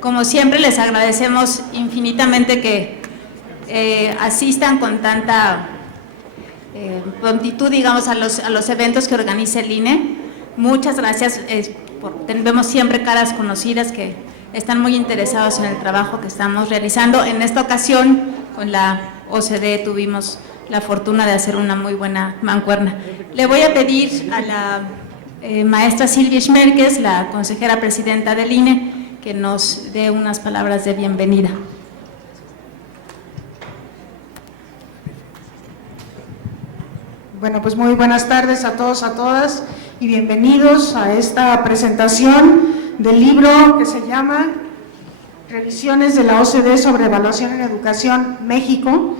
Como siempre, les agradecemos infinitamente que asistan con tanta prontitud, digamos, a los eventos que organiza el INE. Muchas gracias, vemos siempre caras conocidas que están muy interesados en el trabajo que estamos realizando. En esta ocasión, con la OCDE tuvimos la fortuna de hacer una muy buena mancuerna. Le voy a pedir a la maestra Silvia Schmerkes, la consejera presidenta del INE, que nos dé unas palabras de bienvenida. Bueno, pues muy buenas tardes a todos, a todas, y bienvenidos a esta presentación del libro que se llama Revisiones de la OCDE sobre Evaluación en Educación, México,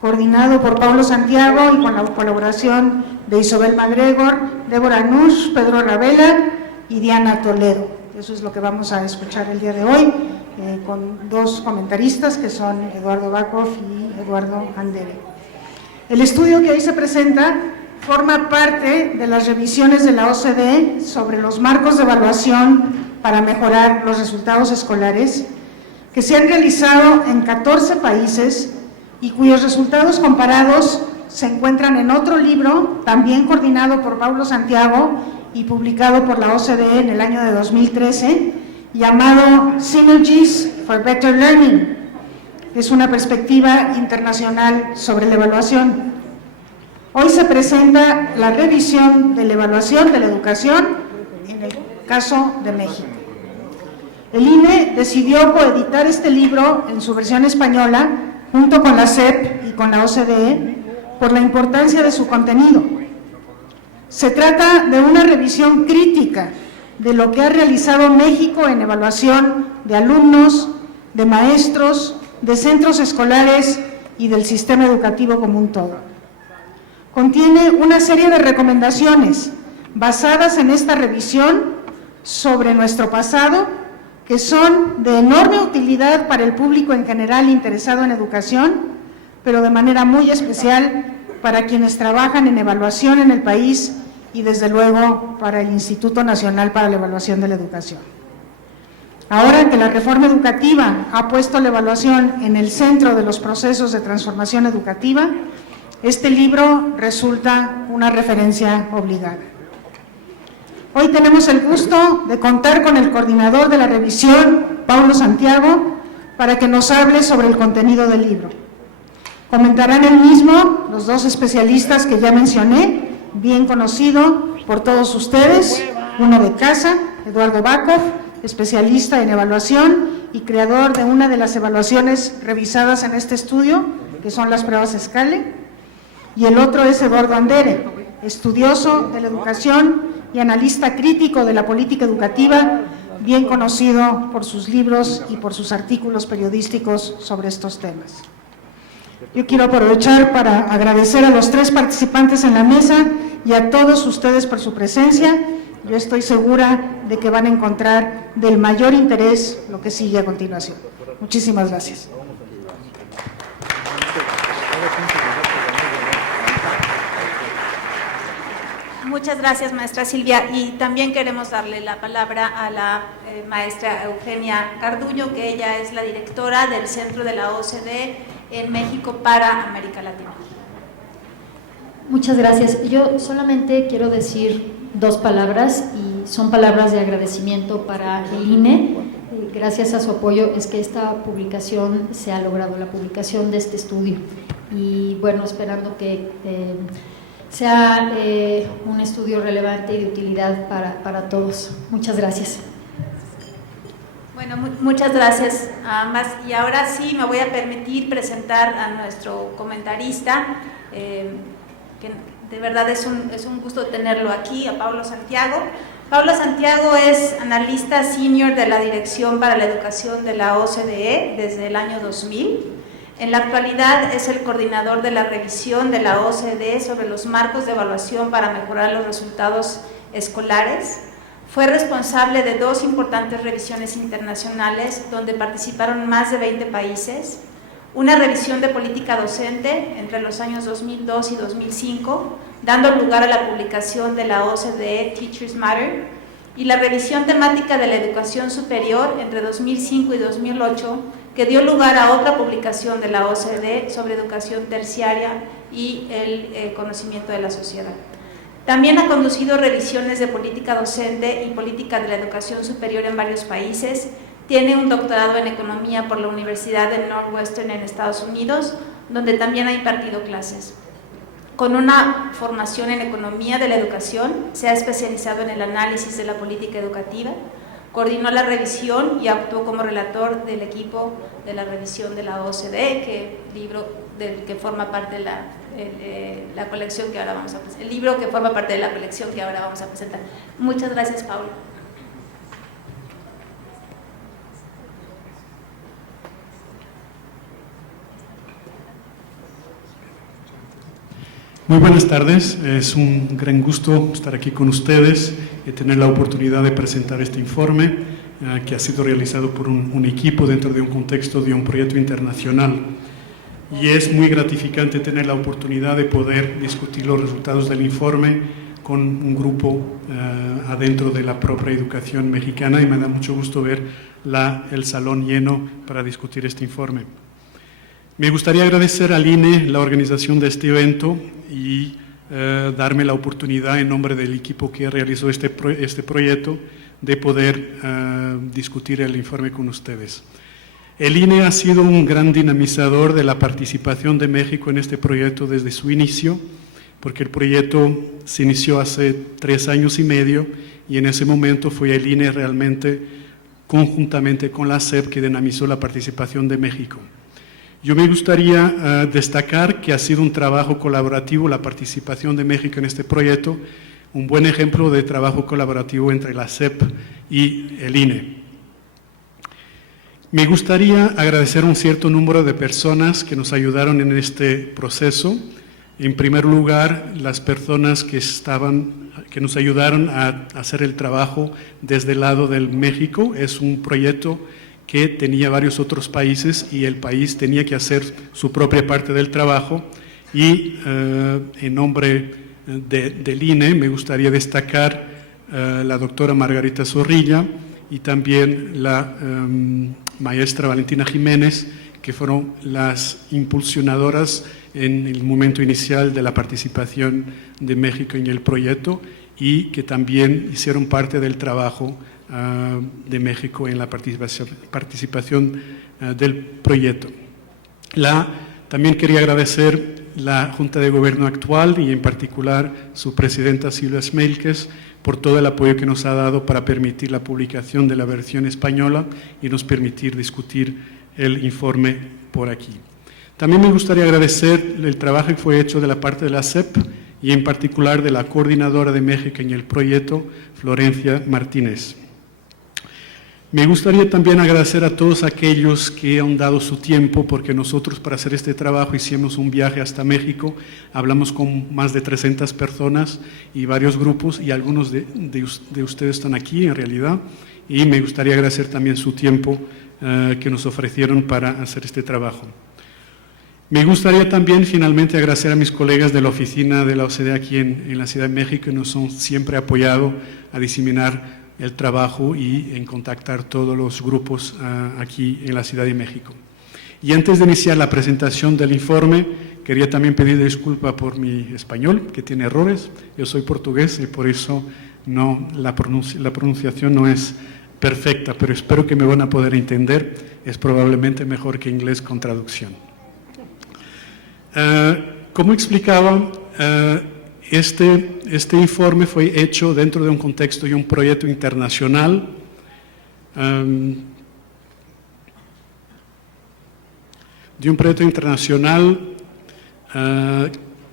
coordinado por Paulo Santiago y con la colaboración de Isobel MacGregor, Débora Nush, Pedro Ravela y Diana Toledo. Eso es lo que vamos a escuchar el día de hoy, con dos comentaristas que son Eduardo Bakov y Eduardo Andere. El estudio que hoy se presenta forma parte de las revisiones de la OCDE sobre los marcos de evaluación para mejorar los resultados escolares que se han realizado en 14 países y cuyos resultados comparados se encuentran en otro libro, también coordinado por Paulo Santiago y publicado por la OCDE en el año de 2013, llamado Synergies for Better Learning. Es una perspectiva internacional sobre la evaluación. Hoy se presenta la revisión de la evaluación de la educación en el caso de México. El INE decidió coeditar este libro en su versión española junto con la SEP y con la OCDE por la importancia de su contenido. Se trata de una revisión crítica de lo que ha realizado México en evaluación de alumnos, de maestros, de centros escolares y del sistema educativo como un todo. Contiene una serie de recomendaciones basadas en esta revisión sobre nuestro pasado, que son de enorme utilidad para el público en general interesado en educación, pero de manera muy especial para quienes trabajan en evaluación en el país y desde luego para el Instituto Nacional para la Evaluación de la Educación. Ahora que la reforma educativa ha puesto la evaluación en el centro de los procesos de transformación educativa, este libro resulta una referencia obligada. Hoy tenemos el gusto de contar con el coordinador de la revisión, Paulo Santiago, para que nos hable sobre el contenido del libro. Comentarán el mismo los dos especialistas que ya mencioné, bien conocido por todos ustedes, uno de casa, Eduardo Bakov, especialista en evaluación y creador de una de las evaluaciones revisadas en este estudio, que son las pruebas Scale, y el otro es Eduardo Andere, estudioso de la educación y analista crítico de la política educativa, bien conocido por sus libros y por sus artículos periodísticos sobre estos temas. Yo quiero aprovechar para agradecer a los tres participantes en la mesa y a todos ustedes por su presencia. Yo estoy segura de que van a encontrar del mayor interés lo que sigue a continuación. Muchísimas gracias. Muchas gracias, maestra Silvia, y también queremos darle la palabra a la maestra Eugenia Garduño, que ella es la directora del Centro de la OCDE en México para América Latina. Muchas gracias. Yo solamente quiero decir dos palabras, y son palabras de agradecimiento para el INE. Gracias a su apoyo es que esta publicación se ha logrado, la publicación de este estudio. Y bueno, esperando que sea un estudio relevante y de utilidad para todos. Muchas gracias. Bueno, muchas gracias a ambas. Y ahora sí me voy a permitir presentar a nuestro comentarista, que de verdad es un gusto tenerlo aquí, a Paulo Santiago. Paulo Santiago es analista senior de la Dirección para la Educación de la OCDE desde el año 2000. En la actualidad es el coordinador de la revisión de la OCDE sobre los marcos de evaluación para mejorar los resultados escolares. Fue responsable de dos importantes revisiones internacionales donde participaron más de 20 países, una revisión de política docente entre los años 2002 y 2005, dando lugar a la publicación de la OCDE Teachers Matter, y la revisión temática de la educación superior entre 2005 y 2008, que dio lugar a otra publicación de la OCDE sobre educación terciaria y el conocimiento de la sociedad. También ha conducido revisiones de política docente y política de la educación superior en varios países. Tiene un doctorado en economía por la Universidad de Northwestern en Estados Unidos, donde también ha impartido clases. Con una formación en economía de la educación, se ha especializado en el análisis de la política educativa, coordinó la revisión y actuó como relator del equipo de la revisión de la OCDE, que forma parte de la colección que ahora vamos a presentar, el libro que forma parte de la colección que ahora vamos a presentar. Muchas gracias, Paula. Muy buenas tardes, es un gran gusto estar aquí con ustedes y tener la oportunidad de presentar este informe que ha sido realizado por un equipo dentro de un contexto de un proyecto internacional. Y es muy gratificante tener la oportunidad de poder discutir los resultados del informe con un grupo adentro de la propia educación mexicana, y me da mucho gusto ver el salón lleno para discutir este informe. Me gustaría agradecer al INE la organización de este evento y darme la oportunidad en nombre del equipo que realizó este proyecto de poder discutir el informe con ustedes. El INE ha sido un gran dinamizador de la participación de México en este proyecto desde su inicio, porque el proyecto se inició hace 3 años y medio y en ese momento fue el INE realmente, conjuntamente con la SEP, que dinamizó la participación de México. Yo me gustaría destacar que ha sido un trabajo colaborativo la participación de México en este proyecto, un buen ejemplo de trabajo colaborativo entre la SEP y el INE. Me gustaría agradecer a un cierto número de personas que nos ayudaron en este proceso. En primer lugar, las personas que nos ayudaron a hacer el trabajo desde el lado del México. Es un proyecto que tenía varios otros países y el país tenía que hacer su propia parte del trabajo, y en nombre del INE me gustaría destacar la doctora Margarita Zorrilla y también la maestra Valentina Jiménez, que fueron las impulsionadoras en el momento inicial de la participación de México en el proyecto y que también hicieron parte del trabajo de México en la participación del proyecto. También quería agradecer la Junta de Gobierno actual y en particular su presidenta Silvia Smeilkes por todo el apoyo que nos ha dado para permitir la publicación de la versión española y nos permitir discutir el informe por aquí. También me gustaría agradecer el trabajo que fue hecho de la parte de la SEP y en particular de la coordinadora de México en el proyecto, Florencia Martínez. Me gustaría también agradecer a todos aquellos que han dado su tiempo, porque nosotros para hacer este trabajo hicimos un viaje hasta México, hablamos con más de 300 personas y varios grupos, y algunos de ustedes están aquí en realidad, y me gustaría agradecer también su tiempo que nos ofrecieron para hacer este trabajo. Me gustaría también finalmente agradecer a mis colegas de la oficina de la OCDE aquí en la Ciudad de México, que nos han siempre apoyado a diseminar el trabajo y en contactar todos los grupos aquí en la Ciudad de México. Y antes de iniciar la presentación del informe, quería también pedir disculpa por mi español, que tiene errores. Yo soy portugués y por eso la pronunciación no es perfecta, pero espero que me van a poder entender. Es probablemente mejor que inglés con traducción. Como explicaba, este informe fue hecho dentro de un contexto y un proyecto internacional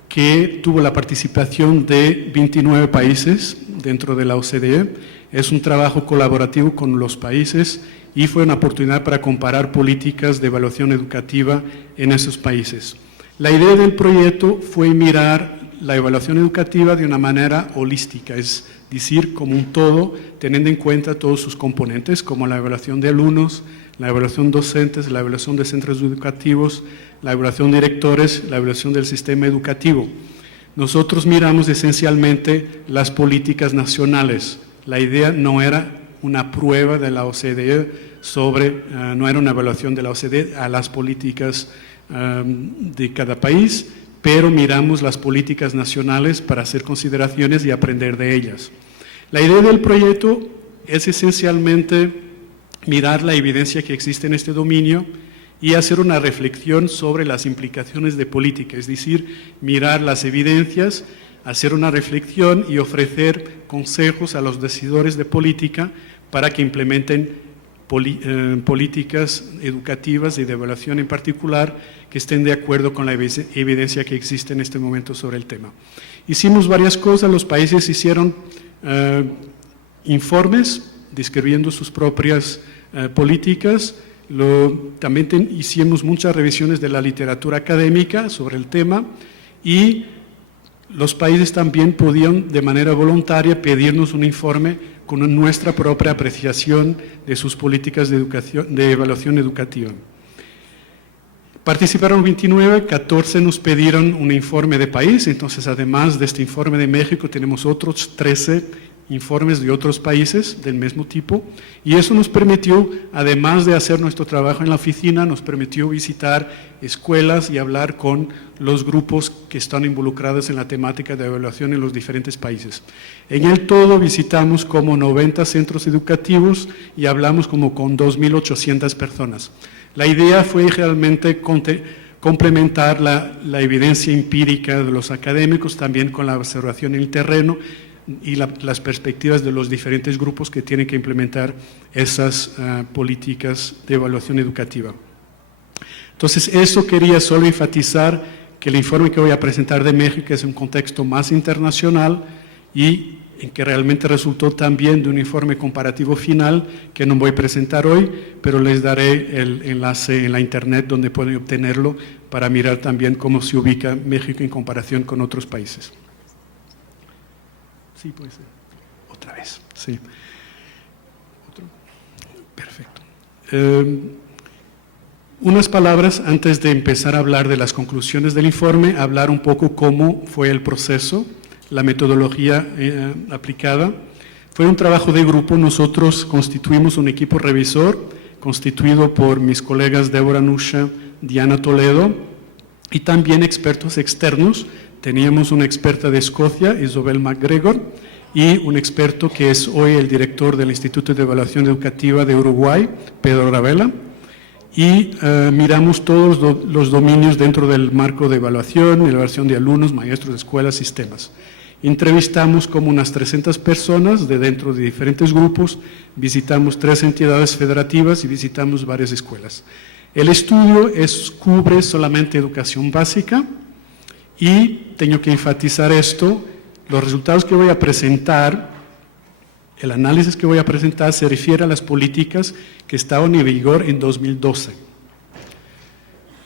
que tuvo la participación de 29 países dentro de la OCDE. Es un trabajo colaborativo con los países y fue una oportunidad para comparar políticas de evaluación educativa en esos países. La idea del proyecto fue mirar la evaluación educativa de una manera holística, es decir, como un todo, teniendo en cuenta todos sus componentes, como la evaluación de alumnos, la evaluación docentes, la evaluación de centros educativos, la evaluación de directores, la evaluación del sistema educativo. Nosotros miramos esencialmente las políticas nacionales, La idea no era una prueba de la OCDE no era una evaluación de la OCDE a las políticas de cada país, pero miramos las políticas nacionales para hacer consideraciones y aprender de ellas. La idea del proyecto es esencialmente mirar la evidencia que existe en este dominio y hacer una reflexión sobre las implicaciones de política, es decir, mirar las evidencias, hacer una reflexión y ofrecer consejos a los decidores de política para que implementen políticas educativas y de evaluación en particular que estén de acuerdo con la evidencia que existe en este momento sobre el tema. Hicimos varias cosas, los países hicieron informes describiendo sus propias políticas. También hicimos muchas revisiones de la literatura académica sobre el tema y los países también podían de manera voluntaria pedirnos un informe con nuestra propia apreciación de sus políticas de evaluación educativa. Participaron 29, 14 nos pidieron un informe de país, entonces además de este informe de México tenemos otros 13 informes de otros países del mismo tipo y eso nos permitió, además de hacer nuestro trabajo en la oficina, nos permitió visitar escuelas y hablar con los grupos que están involucrados en la temática de evaluación en los diferentes países. En el todo visitamos como 90 centros educativos y hablamos como con 2.800 personas. La idea fue realmente complementar la evidencia empírica de los académicos también con la observación en el terreno y las perspectivas de los diferentes grupos que tienen que implementar esas políticas de evaluación educativa. Entonces, eso quería solo enfatizar que el informe que voy a presentar de México es un contexto más internacional y en que realmente resultó también de un informe comparativo final que no voy a presentar hoy, pero les daré el enlace en la internet donde pueden obtenerlo para mirar también cómo se ubica México en comparación con otros países. Sí, puede ser. Otra vez, sí. ¿Otro? Perfecto. Unas palabras antes de empezar a hablar de las conclusiones del informe, hablar un poco cómo fue el proceso, la metodología aplicada. Fue un trabajo de grupo, nosotros constituimos un equipo revisor, constituido por mis colegas Débora Nusha, Diana Toledo, y también expertos externos. Teníamos una experta de Escocia, Isobel McGregor, y un experto que es hoy el director del Instituto de Evaluación Educativa de Uruguay, Pedro Ravela, y miramos todos los dominios dentro del marco de evaluación de alumnos, maestros, escuelas, sistemas. Entrevistamos como unas 300 personas de dentro de diferentes grupos, visitamos 3 entidades federativas y visitamos varias escuelas. El estudio cubre solamente educación básica, y tengo que enfatizar esto, los resultados que voy a presentar, el análisis que voy a presentar se refiere a las políticas que estaban en vigor en 2012.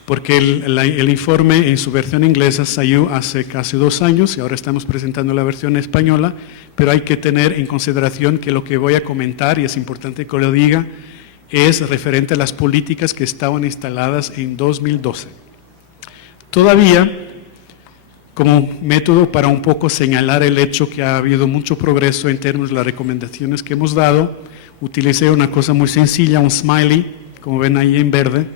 Porque el informe en su versión inglesa salió hace casi 2 años y ahora estamos presentando la versión española, pero hay que tener en consideración que lo que voy a comentar, y es importante que lo diga, es referente a las políticas que estaban instaladas en 2012. Todavía, como método para un poco señalar el hecho que ha habido mucho progreso en términos de las recomendaciones que hemos dado, utilicé una cosa muy sencilla, un smiley, como ven ahí en verde,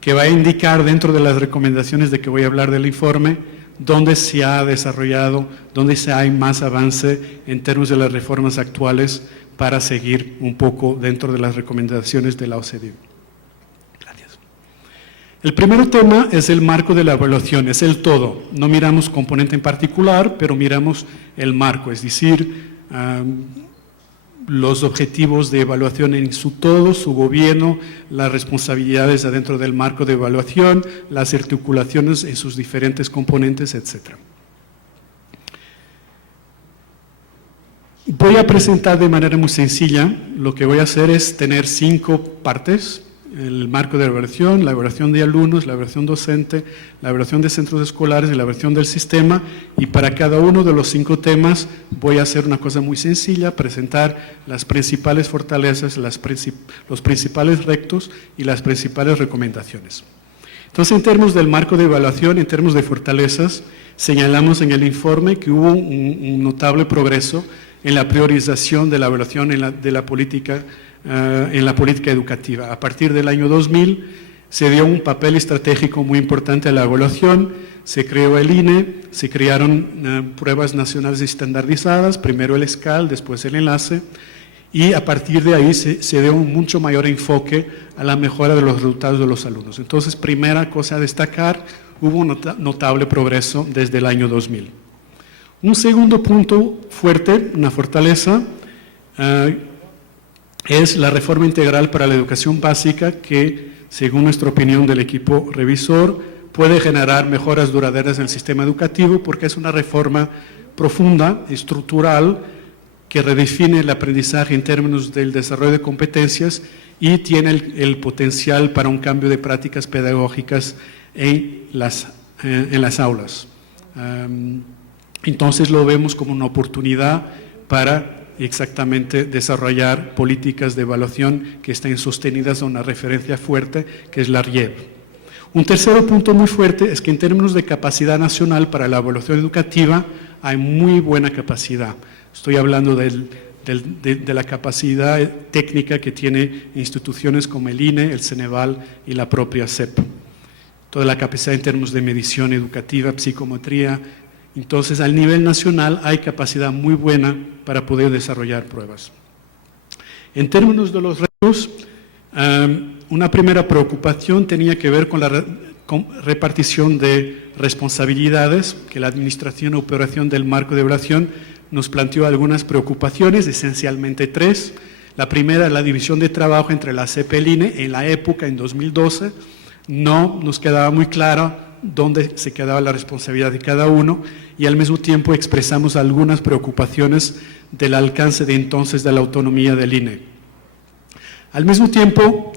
que va a indicar dentro de las recomendaciones de que voy a hablar del informe, dónde se ha desarrollado, dónde hay más avance en términos de las reformas actuales para seguir un poco dentro de las recomendaciones de la OCDE. El primer tema es el marco de la evaluación, es el todo. No miramos componente en particular, pero miramos el marco, es decir, los objetivos de evaluación en su todo, su gobierno, las responsabilidades adentro del marco de evaluación, las articulaciones en sus diferentes componentes, etc. Voy a presentar de manera muy sencilla, lo que voy a hacer es tener 5 partes. El marco de evaluación, la evaluación de alumnos, la evaluación docente, la evaluación de centros escolares y la evaluación del sistema, y para cada uno de los 5 temas voy a hacer una cosa muy sencilla, presentar las principales fortalezas, los principales retos y las principales recomendaciones. Entonces, en términos del marco de evaluación, en términos de fortalezas, señalamos en el informe que hubo un notable progreso en la priorización de la evaluación en la política educativa. A partir del año 2000 se dio un papel estratégico muy importante a la evaluación, se creó el INE, se crearon pruebas nacionales estandarizadas, primero el SCAL, después el enlace, y a partir de ahí se dio un mucho mayor enfoque a la mejora de los resultados de los alumnos. Entonces, primera cosa a destacar, hubo un notable progreso desde el año 2000. Un segundo punto fuerte, una fortaleza, es la reforma integral para la educación básica que, según nuestra opinión del equipo revisor, puede generar mejoras duraderas en el sistema educativo porque es una reforma profunda, estructural, que redefine el aprendizaje en términos del desarrollo de competencias y tiene el potencial para un cambio de prácticas pedagógicas en las aulas. Entonces lo vemos como una oportunidad para exactamente desarrollar políticas de evaluación que estén sostenidas a una referencia fuerte que es la RIEB. Un tercer punto muy fuerte es que en términos de capacidad nacional para la evaluación educativa hay muy buena capacidad. Estoy hablando de la capacidad técnica que tiene instituciones como el INE, el Ceneval y la propia SEP. Toda la capacidad en términos de medición educativa, psicometría. Entonces, al nivel nacional hay capacidad muy buena para poder desarrollar pruebas. En términos de los retos, una primera preocupación tenía que ver con la repartición de responsabilidades, que la administración y operación del marco de evaluación nos planteó algunas preocupaciones, esencialmente tres. La primera, la división de trabajo entre la SEP y el INE. En la época, en 2012, no nos quedaba muy claro dónde se quedaba la responsabilidad de cada uno y al mismo tiempo expresamos algunas preocupaciones del alcance de entonces de la autonomía del INE. Al mismo tiempo,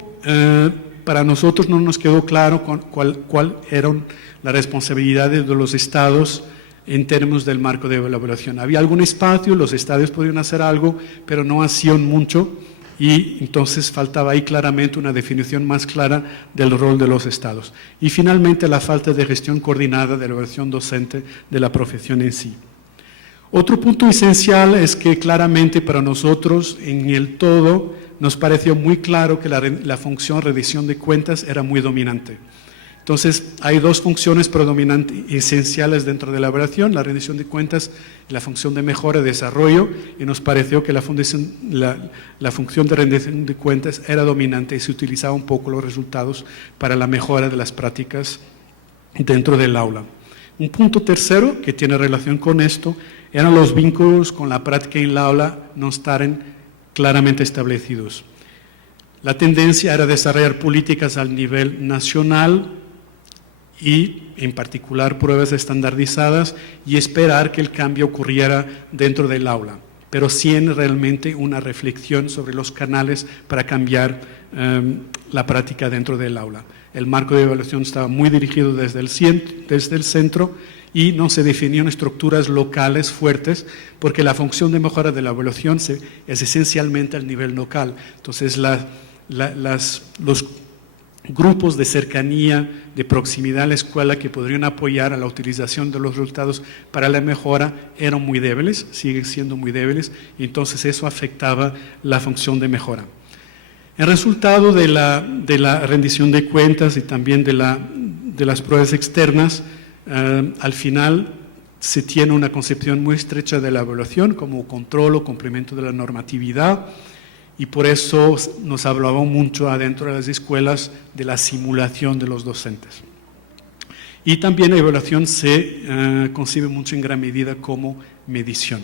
para nosotros no nos quedó claro cuál eran las responsabilidades de los estados en términos del marco de evaluación. Había algún espacio, los estados podían hacer algo, pero no hacían mucho y entonces faltaba ahí claramente una definición más clara del rol de los estados. Y finalmente la falta de gestión coordinada de la evaluación docente de la profesión en sí. Otro punto esencial es que claramente para nosotros en el todo nos pareció muy claro que la función rendición de cuentas era muy dominante. Entonces, hay dos funciones predominantes esenciales dentro de la evaluación, la rendición de cuentas y la función de mejora y desarrollo, y nos pareció que la función de rendición de cuentas era dominante y se utilizaba un poco los resultados para la mejora de las prácticas dentro del aula. Un punto tercero que tiene relación con esto eran los vínculos con la práctica en el aula no estar claramente establecidos. La tendencia era desarrollar políticas al nivel nacional y en particular pruebas estandarizadas y esperar que el cambio ocurriera dentro del aula, pero sin realmente una reflexión sobre los canales para cambiar la práctica dentro del aula. El marco de evaluación estaba muy dirigido desde el centro y no se definían estructuras locales fuertes porque la función de mejora de la evaluación es esencialmente al nivel local. Entonces los grupos de cercanía, de proximidad a la escuela que podrían apoyar a la utilización de los resultados para la mejora eran muy débiles, siguen siendo muy débiles, y entonces eso afectaba la función de mejora. El resultado de la rendición de cuentas y también de las pruebas externas, al final se tiene una concepción muy estrecha de la evaluación como control o complemento de la normatividad, y por eso nos hablaba mucho adentro de las escuelas de la simulación de los docentes. Y también la evaluación se concibe mucho en gran medida como medición.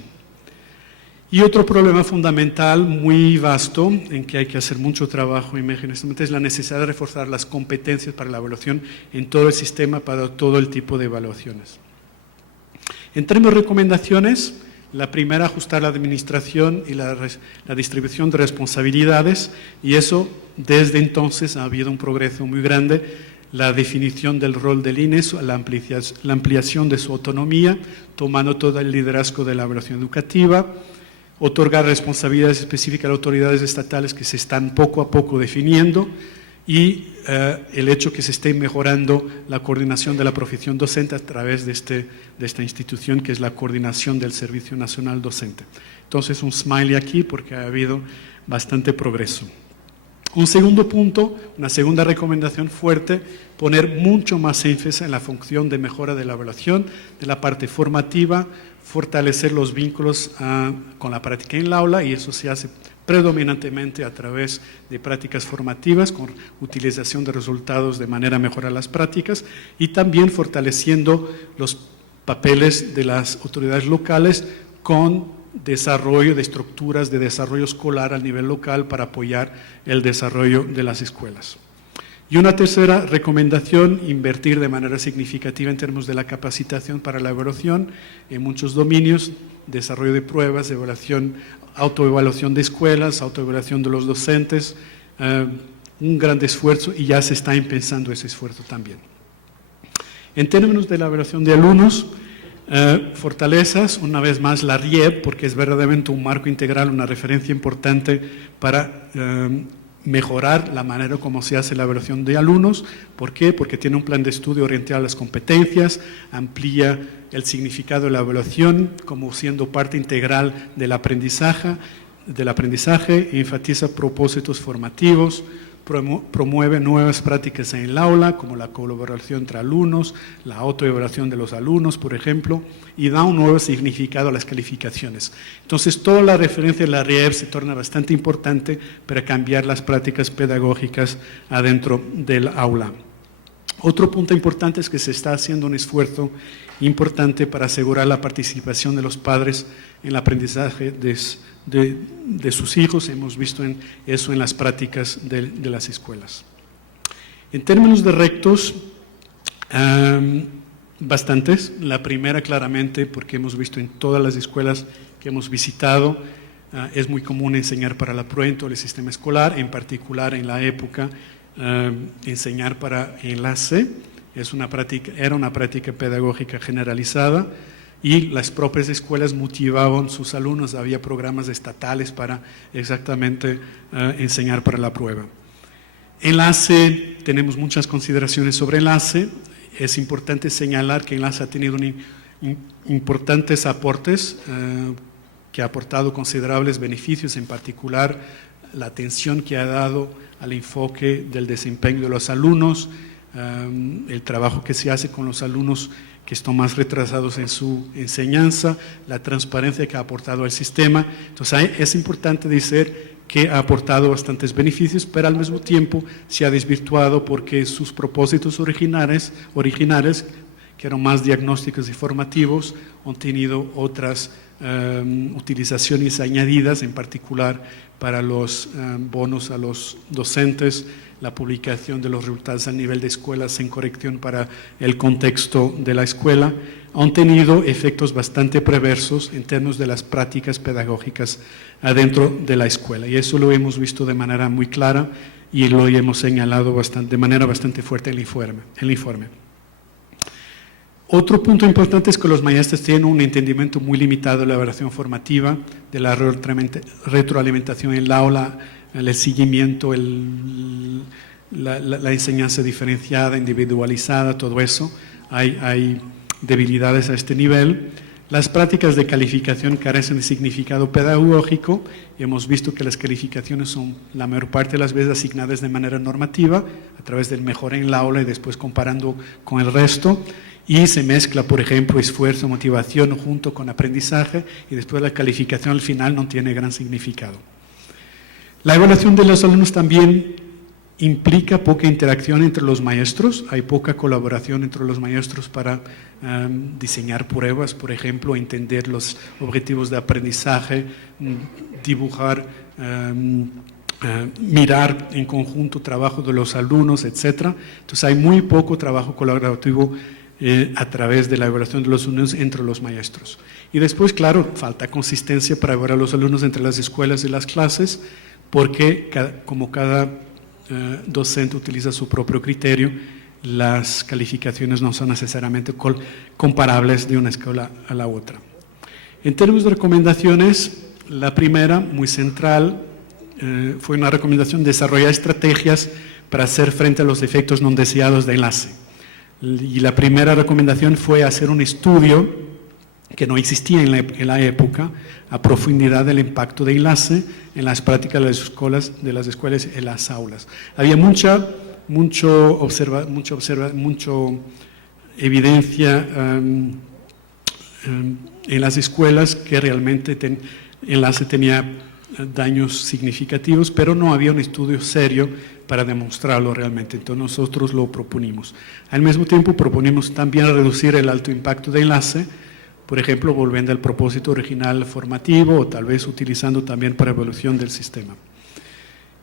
Y otro problema fundamental muy vasto en que hay que hacer mucho trabajo imagínate, es la necesidad de reforzar las competencias para la evaluación en todo el sistema para todo el tipo de evaluaciones. En términos de recomendaciones, la primera, ajustar la administración y la distribución de responsabilidades, y eso desde entonces ha habido un progreso muy grande. La definición del rol del INE, la ampliación de su autonomía, tomando todo el liderazgo de la evaluación educativa, otorgar responsabilidades específicas a autoridades estatales que se están poco a poco definiendo, y el hecho que se esté mejorando la coordinación de la profesión docente a través de esta institución, que es la coordinación del Servicio Nacional Docente. Entonces, un smiley aquí porque ha habido bastante progreso. Un segundo punto, una segunda recomendación fuerte, poner mucho más énfasis en la función de mejora de la evaluación, de la parte formativa, fortalecer los vínculos con la práctica en el aula, y eso se hace predominantemente a través de prácticas formativas, con utilización de resultados de manera a mejorar las prácticas, y también fortaleciendo los papeles de las autoridades locales con desarrollo de estructuras de desarrollo escolar a nivel local para apoyar el desarrollo de las escuelas. Y una tercera recomendación, invertir de manera significativa en términos de la capacitación para la evaluación en muchos dominios, desarrollo de pruebas, evaluación, autoevaluación de escuelas, autoevaluación de los docentes, un gran esfuerzo, y ya se está empezando ese esfuerzo también. En términos de la evaluación de alumnos, fortalezas, una vez más la RIEP, porque es verdaderamente un marco integral, una referencia importante para mejorar la manera como se hace la evaluación de alumnos. ¿Por qué? Porque tiene un plan de estudio orientado a las competencias, amplía el significado de la evaluación como siendo parte integral del aprendizaje, enfatiza propósitos formativos, promueve nuevas prácticas en el aula, como la colaboración entre alumnos, la autoevaluación de los alumnos, por ejemplo, y da un nuevo significado a las calificaciones. Entonces, toda la referencia de la RIEP se torna bastante importante para cambiar las prácticas pedagógicas adentro del aula. Otro punto importante es que se está haciendo un esfuerzo importante para asegurar la participación de los padres en el aprendizaje de sus hijos. Hemos visto eso en las prácticas de las escuelas. En términos de retos, bastantes. La primera, claramente, porque hemos visto en todas las escuelas que hemos visitado, es muy común enseñar para la prueba en todo el sistema escolar, en particular en la época, enseñar para enlace. Era una práctica pedagógica generalizada, y las propias escuelas motivaban a sus alumnos, había programas estatales para exactamente enseñar para la prueba. Enlace, tenemos muchas consideraciones sobre enlace. Es importante señalar que enlace ha tenido importantes aportes, que ha aportado considerables beneficios, en particular la atención que ha dado al enfoque del desempeño de los alumnos, el trabajo que se hace con los alumnos que están más retrasados en su enseñanza, la transparencia que ha aportado al sistema. Entonces, es importante decir que ha aportado bastantes beneficios, pero al mismo tiempo se ha desvirtuado porque sus propósitos originales, que eran más diagnósticos y formativos, han tenido otras utilizaciones añadidas, en particular para los bonos a los docentes, la publicación de los resultados a nivel de escuelas en corrección para el contexto de la escuela, han tenido efectos bastante perversos en términos de las prácticas pedagógicas adentro de la escuela. Y eso lo hemos visto de manera muy clara y lo hemos señalado de manera bastante fuerte en el informe. Otro punto importante es que los maestros tienen un entendimiento muy limitado de la evaluación formativa, de la retroalimentación en el aula, el seguimiento, la enseñanza diferenciada, individualizada, todo eso. Hay debilidades a este nivel. Las prácticas de calificación carecen de significado pedagógico. Hemos visto que las calificaciones son la mayor parte de las veces asignadas de manera normativa, a través del mejora en el aula y después comparando con el resto. Y se mezcla, por ejemplo, esfuerzo, motivación junto con aprendizaje, y después la calificación al final no tiene gran significado. La evaluación de los alumnos también implica poca interacción entre los maestros, hay poca colaboración entre los maestros para diseñar pruebas, por ejemplo, entender los objetivos de aprendizaje, dibujar, mirar en conjunto trabajo de los alumnos, etc. Entonces hay muy poco trabajo colaborativo a través de la evaluación de los alumnos entre los maestros. Y después, claro, falta consistencia para evaluar a los alumnos entre las escuelas y las clases, porque como cada docente utiliza su propio criterio, las calificaciones no son necesariamente comparables de una escuela a la otra. En términos de recomendaciones, la primera, muy central, fue una recomendación de desarrollar estrategias para hacer frente a los efectos no deseados de enlace. Y la primera recomendación fue hacer un estudio que no existía en la época, a profundidad del impacto de enlace en las prácticas de las escuelas y en las aulas. Había mucha evidencia en las escuelas que realmente enlace tenía daños significativos, pero no había un estudio serio para demostrarlo realmente. Entonces nosotros lo proponimos. Al mismo tiempo proponemos también reducir el alto impacto de enlace, por ejemplo, volviendo al propósito original formativo o tal vez utilizando también para evaluación del sistema.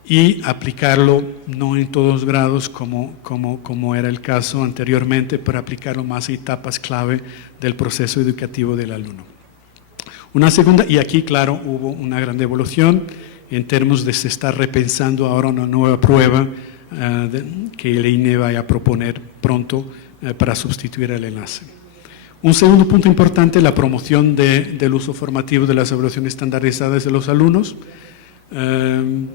Y aplicarlo no en todos los grados como era el caso anteriormente, pero aplicarlo más a etapas clave del proceso educativo del alumno. Una segunda, y aquí claro hubo una gran evolución en términos de se está repensando ahora una nueva prueba que el INE vaya a proponer pronto para sustituir el enlace. Un segundo punto importante, la promoción del uso formativo de las evaluaciones estandarizadas de los alumnos, en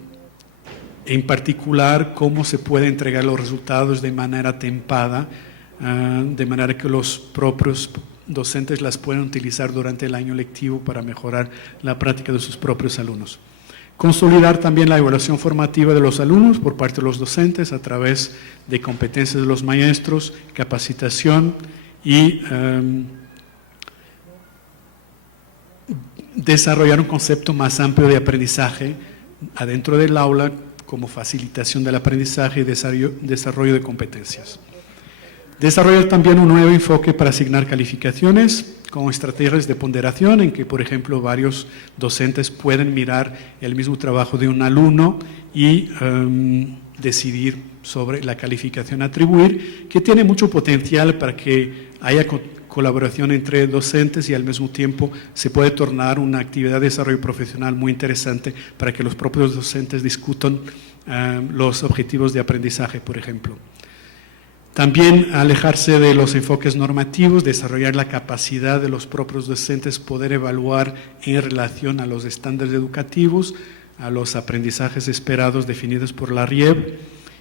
particular cómo se puede entregar los resultados de manera tempada, de manera que los propios docentes las puedan utilizar durante el año lectivo para mejorar la práctica de sus propios alumnos. Consolidar también la evaluación formativa de los alumnos por parte de los docentes a través de competencias de los maestros, capacitación y desarrollar un concepto más amplio de aprendizaje adentro del aula como facilitación del aprendizaje y desarrollo de competencias. Desarrollar también un nuevo enfoque para asignar calificaciones con estrategias de ponderación en que, por ejemplo, varios docentes pueden mirar el mismo trabajo de un alumno y decidir sobre la calificación a atribuir, que tiene mucho potencial para que haya colaboración entre docentes y al mismo tiempo se puede tornar una actividad de desarrollo profesional muy interesante para que los propios docentes discutan los objetivos de aprendizaje, por ejemplo. También alejarse de los enfoques normativos, desarrollar la capacidad de los propios docentes poder evaluar en relación a los estándares educativos, a los aprendizajes esperados definidos por la RIEB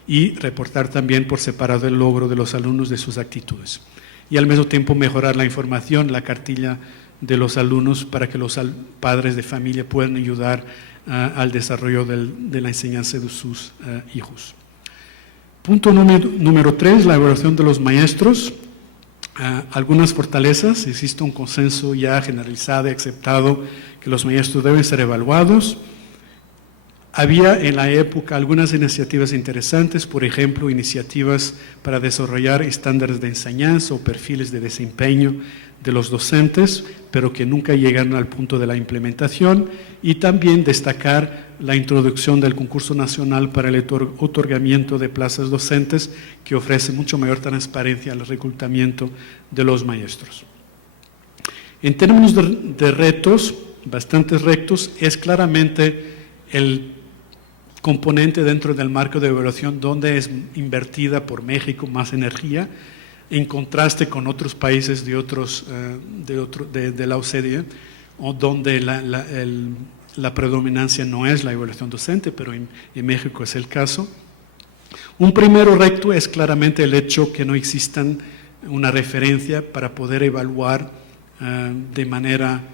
y reportar también por separado el logro de los alumnos de sus actitudes. Y al mismo tiempo mejorar la información, la cartilla de los alumnos para que los padres de familia puedan ayudar al desarrollo de la enseñanza de sus hijos. Punto número 3, la evaluación de los maestros. Algunas fortalezas, existe un consenso ya generalizado y aceptado que los maestros deben ser evaluados. Había en la época algunas iniciativas interesantes, por ejemplo, iniciativas para desarrollar estándares de enseñanza o perfiles de desempeño de los docentes, pero que nunca llegaron al punto de la implementación, y también destacar la introducción del concurso nacional para el otorgamiento de plazas docentes, que ofrece mucho mayor transparencia al reclutamiento de los maestros. En términos de retos, bastantes retos, es claramente el componente dentro del marco de evaluación donde es invertida por México más energía, en contraste con otros países de la OCDE, o donde la predominancia no es la evaluación docente, pero en México es el caso. Un primer reto es claramente el hecho que no existan una referencia para poder evaluar de manera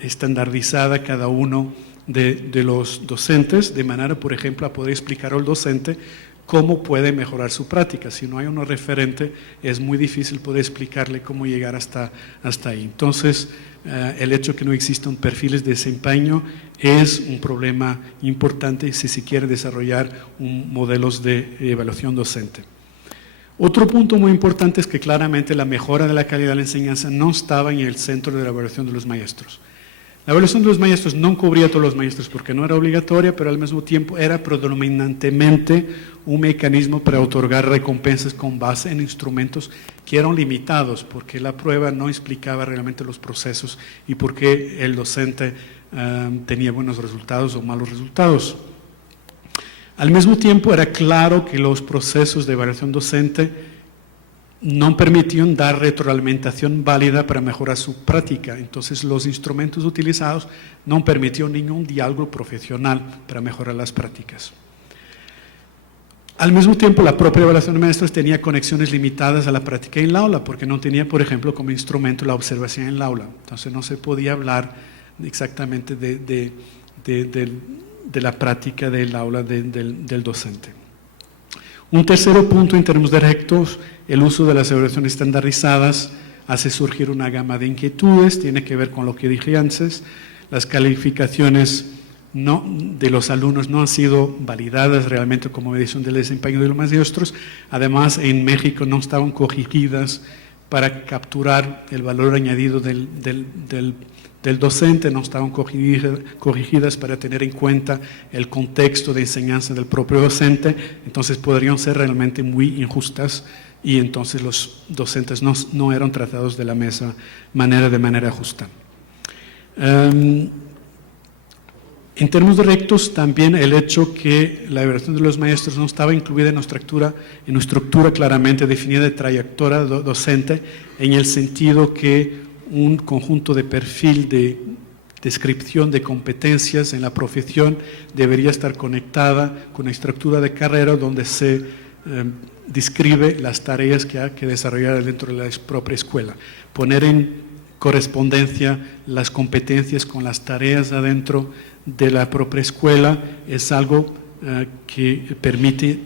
estandarizada cada uno de los docentes, de manera, por ejemplo, a poder explicar al docente cómo puede mejorar su práctica. Si no hay uno referente, es muy difícil poder explicarle cómo llegar hasta ahí. Entonces, el hecho de que no existan perfiles de desempeño es un problema importante si se quiere desarrollar modelos de evaluación docente. Otro punto muy importante es que claramente la mejora de la calidad de la enseñanza no estaba en el centro de la evaluación de los maestros. La evaluación de los maestros no cubría a todos los maestros porque no era obligatoria, pero al mismo tiempo era predominantemente un mecanismo para otorgar recompensas con base en instrumentos que eran limitados, porque la prueba no explicaba realmente los procesos y por qué el docente tenía buenos resultados o malos resultados. Al mismo tiempo era claro que los procesos de evaluación docente no permitían dar retroalimentación válida para mejorar su práctica. Entonces, los instrumentos utilizados no permitieron ningún diálogo profesional para mejorar las prácticas. Al mismo tiempo, la propia evaluación de maestros tenía conexiones limitadas a la práctica en el aula, porque no tenía, por ejemplo, como instrumento la observación en el aula. Entonces, no se podía hablar exactamente de la práctica del aula del docente. Un tercer punto en términos de retos, el uso de las evaluaciones estandarizadas hace surgir una gama de inquietudes, tiene que ver con lo que dije antes, las calificaciones de los alumnos no han sido validadas realmente como medición del desempeño de los maestros. Además, en México no estaban corregidas para capturar el valor añadido del docente, no estaban corregidas para tener en cuenta el contexto de enseñanza del propio docente, entonces podrían ser realmente muy injustas y entonces los docentes no eran tratados de manera justa. En términos de retos, también el hecho que la evaluación de los maestros no estaba incluida en una estructura claramente definida de trayectoria docente, en el sentido que un conjunto de perfil de descripción de competencias en la profesión debería estar conectada con la estructura de carrera donde se describe las tareas que hay que desarrollar dentro de la propia escuela. Poner en correspondencia las competencias con las tareas adentro de la propia escuela es algo que permite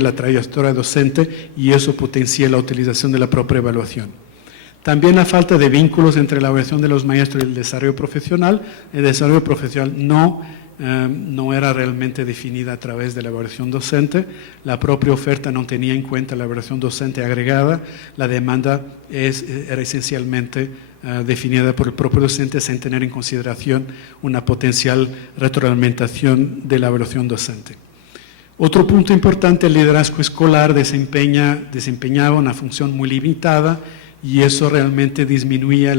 la trayectoria docente y eso potencia la utilización de la propia evaluación. También la falta de vínculos entre la evaluación de los maestros y el desarrollo profesional. El desarrollo profesional no era realmente definida a través de la evaluación docente, la propia oferta no tenía en cuenta la evaluación docente agregada, la demanda era esencialmente definida por el propio docente sin tener en consideración una potencial retroalimentación de la evaluación docente. Otro punto importante, el liderazgo escolar desempeñaba una función muy limitada y eso realmente disminuía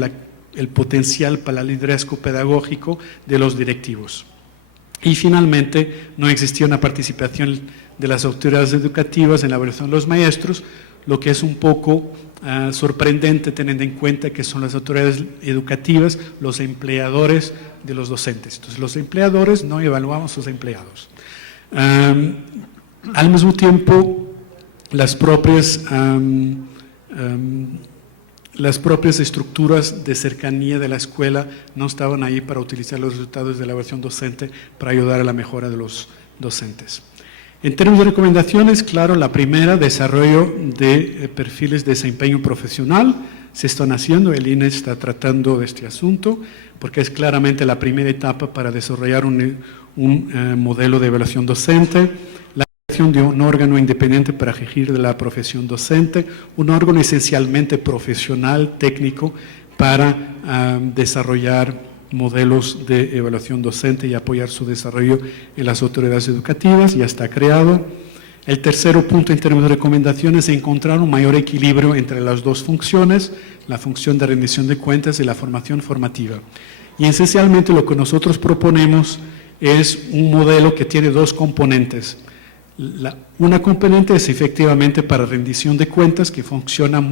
el potencial para el liderazgo pedagógico de los directivos. Y finalmente, no existía una participación de las autoridades educativas en la evaluación de los maestros, lo que es un poco sorprendente teniendo en cuenta que son las autoridades educativas los empleadores de los docentes. Entonces, los empleadores no evaluaban a sus empleados. Al mismo tiempo, las propias estructuras de cercanía de la escuela no estaban ahí para utilizar los resultados de la evaluación docente para ayudar a la mejora de los docentes. En términos de recomendaciones, claro, la primera, desarrollo de perfiles de desempeño profesional, se están haciendo, el INE está tratando de este asunto, porque es claramente la primera etapa para desarrollar un modelo de evaluación docente, la creación de un órgano independiente para regir de la profesión docente, un órgano esencialmente profesional, técnico, para desarrollar modelos de evaluación docente y apoyar su desarrollo en las autoridades educativas, ya está creado. El tercer punto en términos de recomendaciones es encontrar un mayor equilibrio entre las dos funciones, la función de rendición de cuentas y la formación formativa. Y esencialmente lo que nosotros proponemos es un modelo que tiene dos componentes. Una componente es efectivamente para rendición de cuentas, que funciona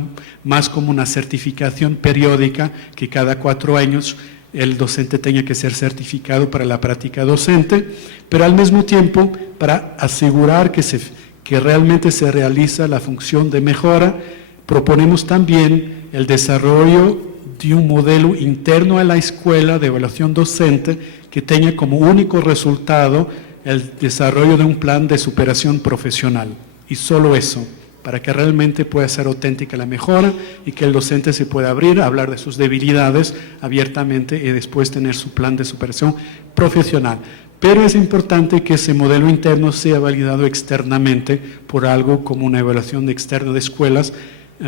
más como una certificación periódica que cada 4 años el docente tenga que ser certificado para la práctica docente, pero al mismo tiempo para asegurar que realmente se realiza la función de mejora, proponemos también el desarrollo de un modelo interno a la escuela de evaluación docente que tenga como único resultado el desarrollo de un plan de superación profesional y solo eso, para que realmente pueda ser auténtica la mejora y que el docente se pueda abrir, hablar de sus debilidades abiertamente y después tener su plan de superación profesional. Pero es importante que ese modelo interno sea validado externamente por algo como una evaluación externa de escuelas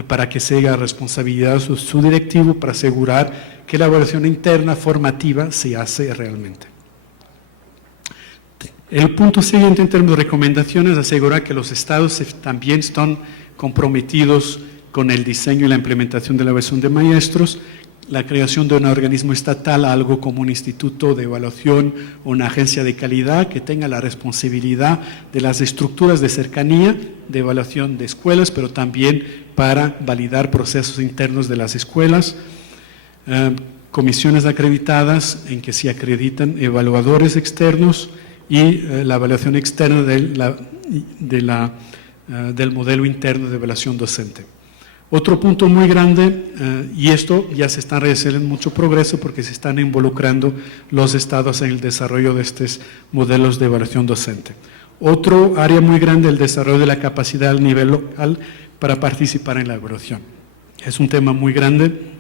para que se haga responsabilidad de su directivo para asegurar que la evaluación interna formativa se hace realmente. El punto siguiente en términos de recomendaciones es asegurar que los estados también están comprometidos con el diseño y la implementación de la evaluación de maestros, la creación de un organismo estatal, algo como un instituto de evaluación o una agencia de calidad que tenga la responsabilidad de las estructuras de cercanía de evaluación de escuelas, pero también para validar procesos internos de las escuelas, comisiones acreditadas en que se acreditan evaluadores externos y la evaluación externa del modelo interno de evaluación docente. Otro punto muy grande, y esto ya se está realizando mucho progreso porque se están involucrando los estados en el desarrollo de estos modelos de evaluación docente. Otro área muy grande, el desarrollo de la capacidad al nivel local para participar en la evaluación. Es un tema muy grande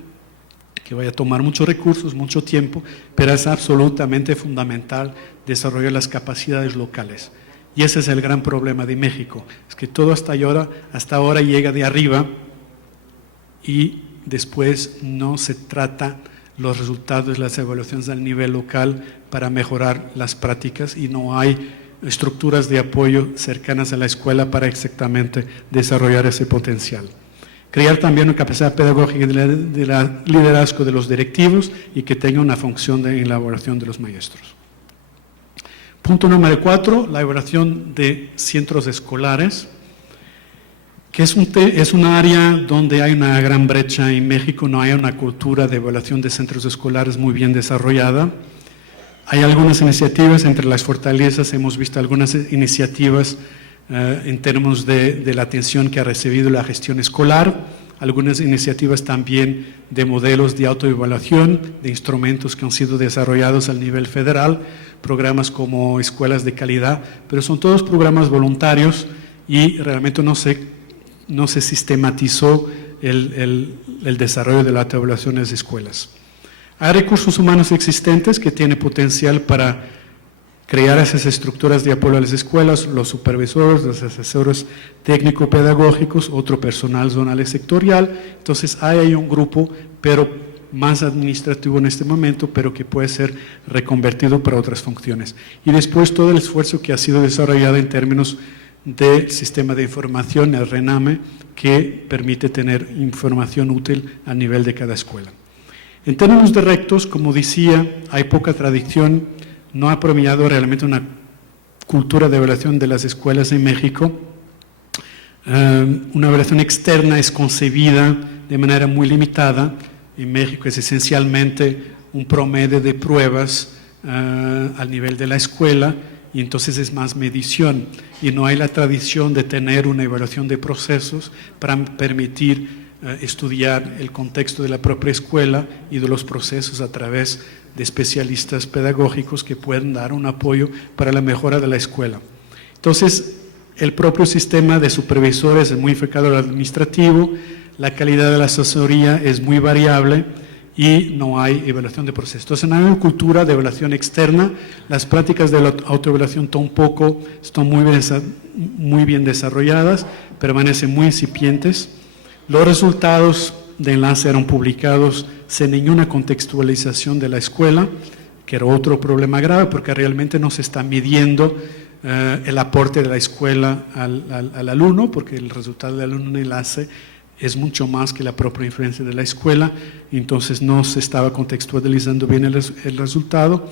que va a tomar muchos recursos, mucho tiempo, pero es absolutamente fundamental desarrollar las capacidades locales. Y ese es el gran problema de México, es que todo hasta ahora llega de arriba y después no se trata los resultados de las evaluaciones al nivel local para mejorar las prácticas y no hay estructuras de apoyo cercanas a la escuela para exactamente desarrollar ese potencial. Crear también una capacidad pedagógica de liderazgo de los directivos y que tenga una función en la evaluación de los maestros. Punto número 4, la evaluación de centros escolares, que es un área donde hay una gran brecha en México, no hay una cultura de evaluación de centros escolares muy bien desarrollada. Hay algunas iniciativas, entre las fortalezas hemos visto algunas iniciativas en términos de la atención que ha recibido la gestión escolar, algunas iniciativas también de modelos de autoevaluación, de instrumentos que han sido desarrollados al nivel federal, programas como escuelas de calidad, pero son todos programas voluntarios y realmente no se sistematizó el desarrollo de la autoevaluación en las escuelas. Hay recursos humanos existentes que tienen potencial para crear esas estructuras de apoyo a las escuelas, los supervisores, los asesores técnico-pedagógicos, otro personal zonal y sectorial. Entonces hay ahí un grupo, pero más administrativo en este momento, pero que puede ser reconvertido para otras funciones. Y después todo el esfuerzo que ha sido desarrollado en términos del sistema de información, el RENAME, que permite tener información útil a nivel de cada escuela. En términos de retos, como decía, hay poca tradición, no ha premiado realmente una cultura de evaluación de las escuelas en México. Una evaluación externa es concebida de manera muy limitada. En México es esencialmente un promedio de pruebas al nivel de la escuela y entonces es más medición y no hay la tradición de tener una evaluación de procesos para permitir estudiar el contexto de la propia escuela y de los procesos a través de especialistas pedagógicos que pueden dar un apoyo para la mejora de la escuela. Entonces, el propio sistema de supervisores es muy enfocado al administrativo, la calidad de la asesoría es muy variable y no hay evaluación de procesos. Entonces, no hay una cultura de evaluación externa, las prácticas de la autoevaluación tampoco están muy bien desarrolladas, permanecen muy incipientes. Los resultados de enlace eran publicados sin ninguna contextualización de la escuela, que era otro problema grave porque realmente no se está midiendo el aporte de la escuela al alumno, porque el resultado del alumno en enlace es mucho más que la propia influencia de la escuela, entonces no se estaba contextualizando bien el resultado.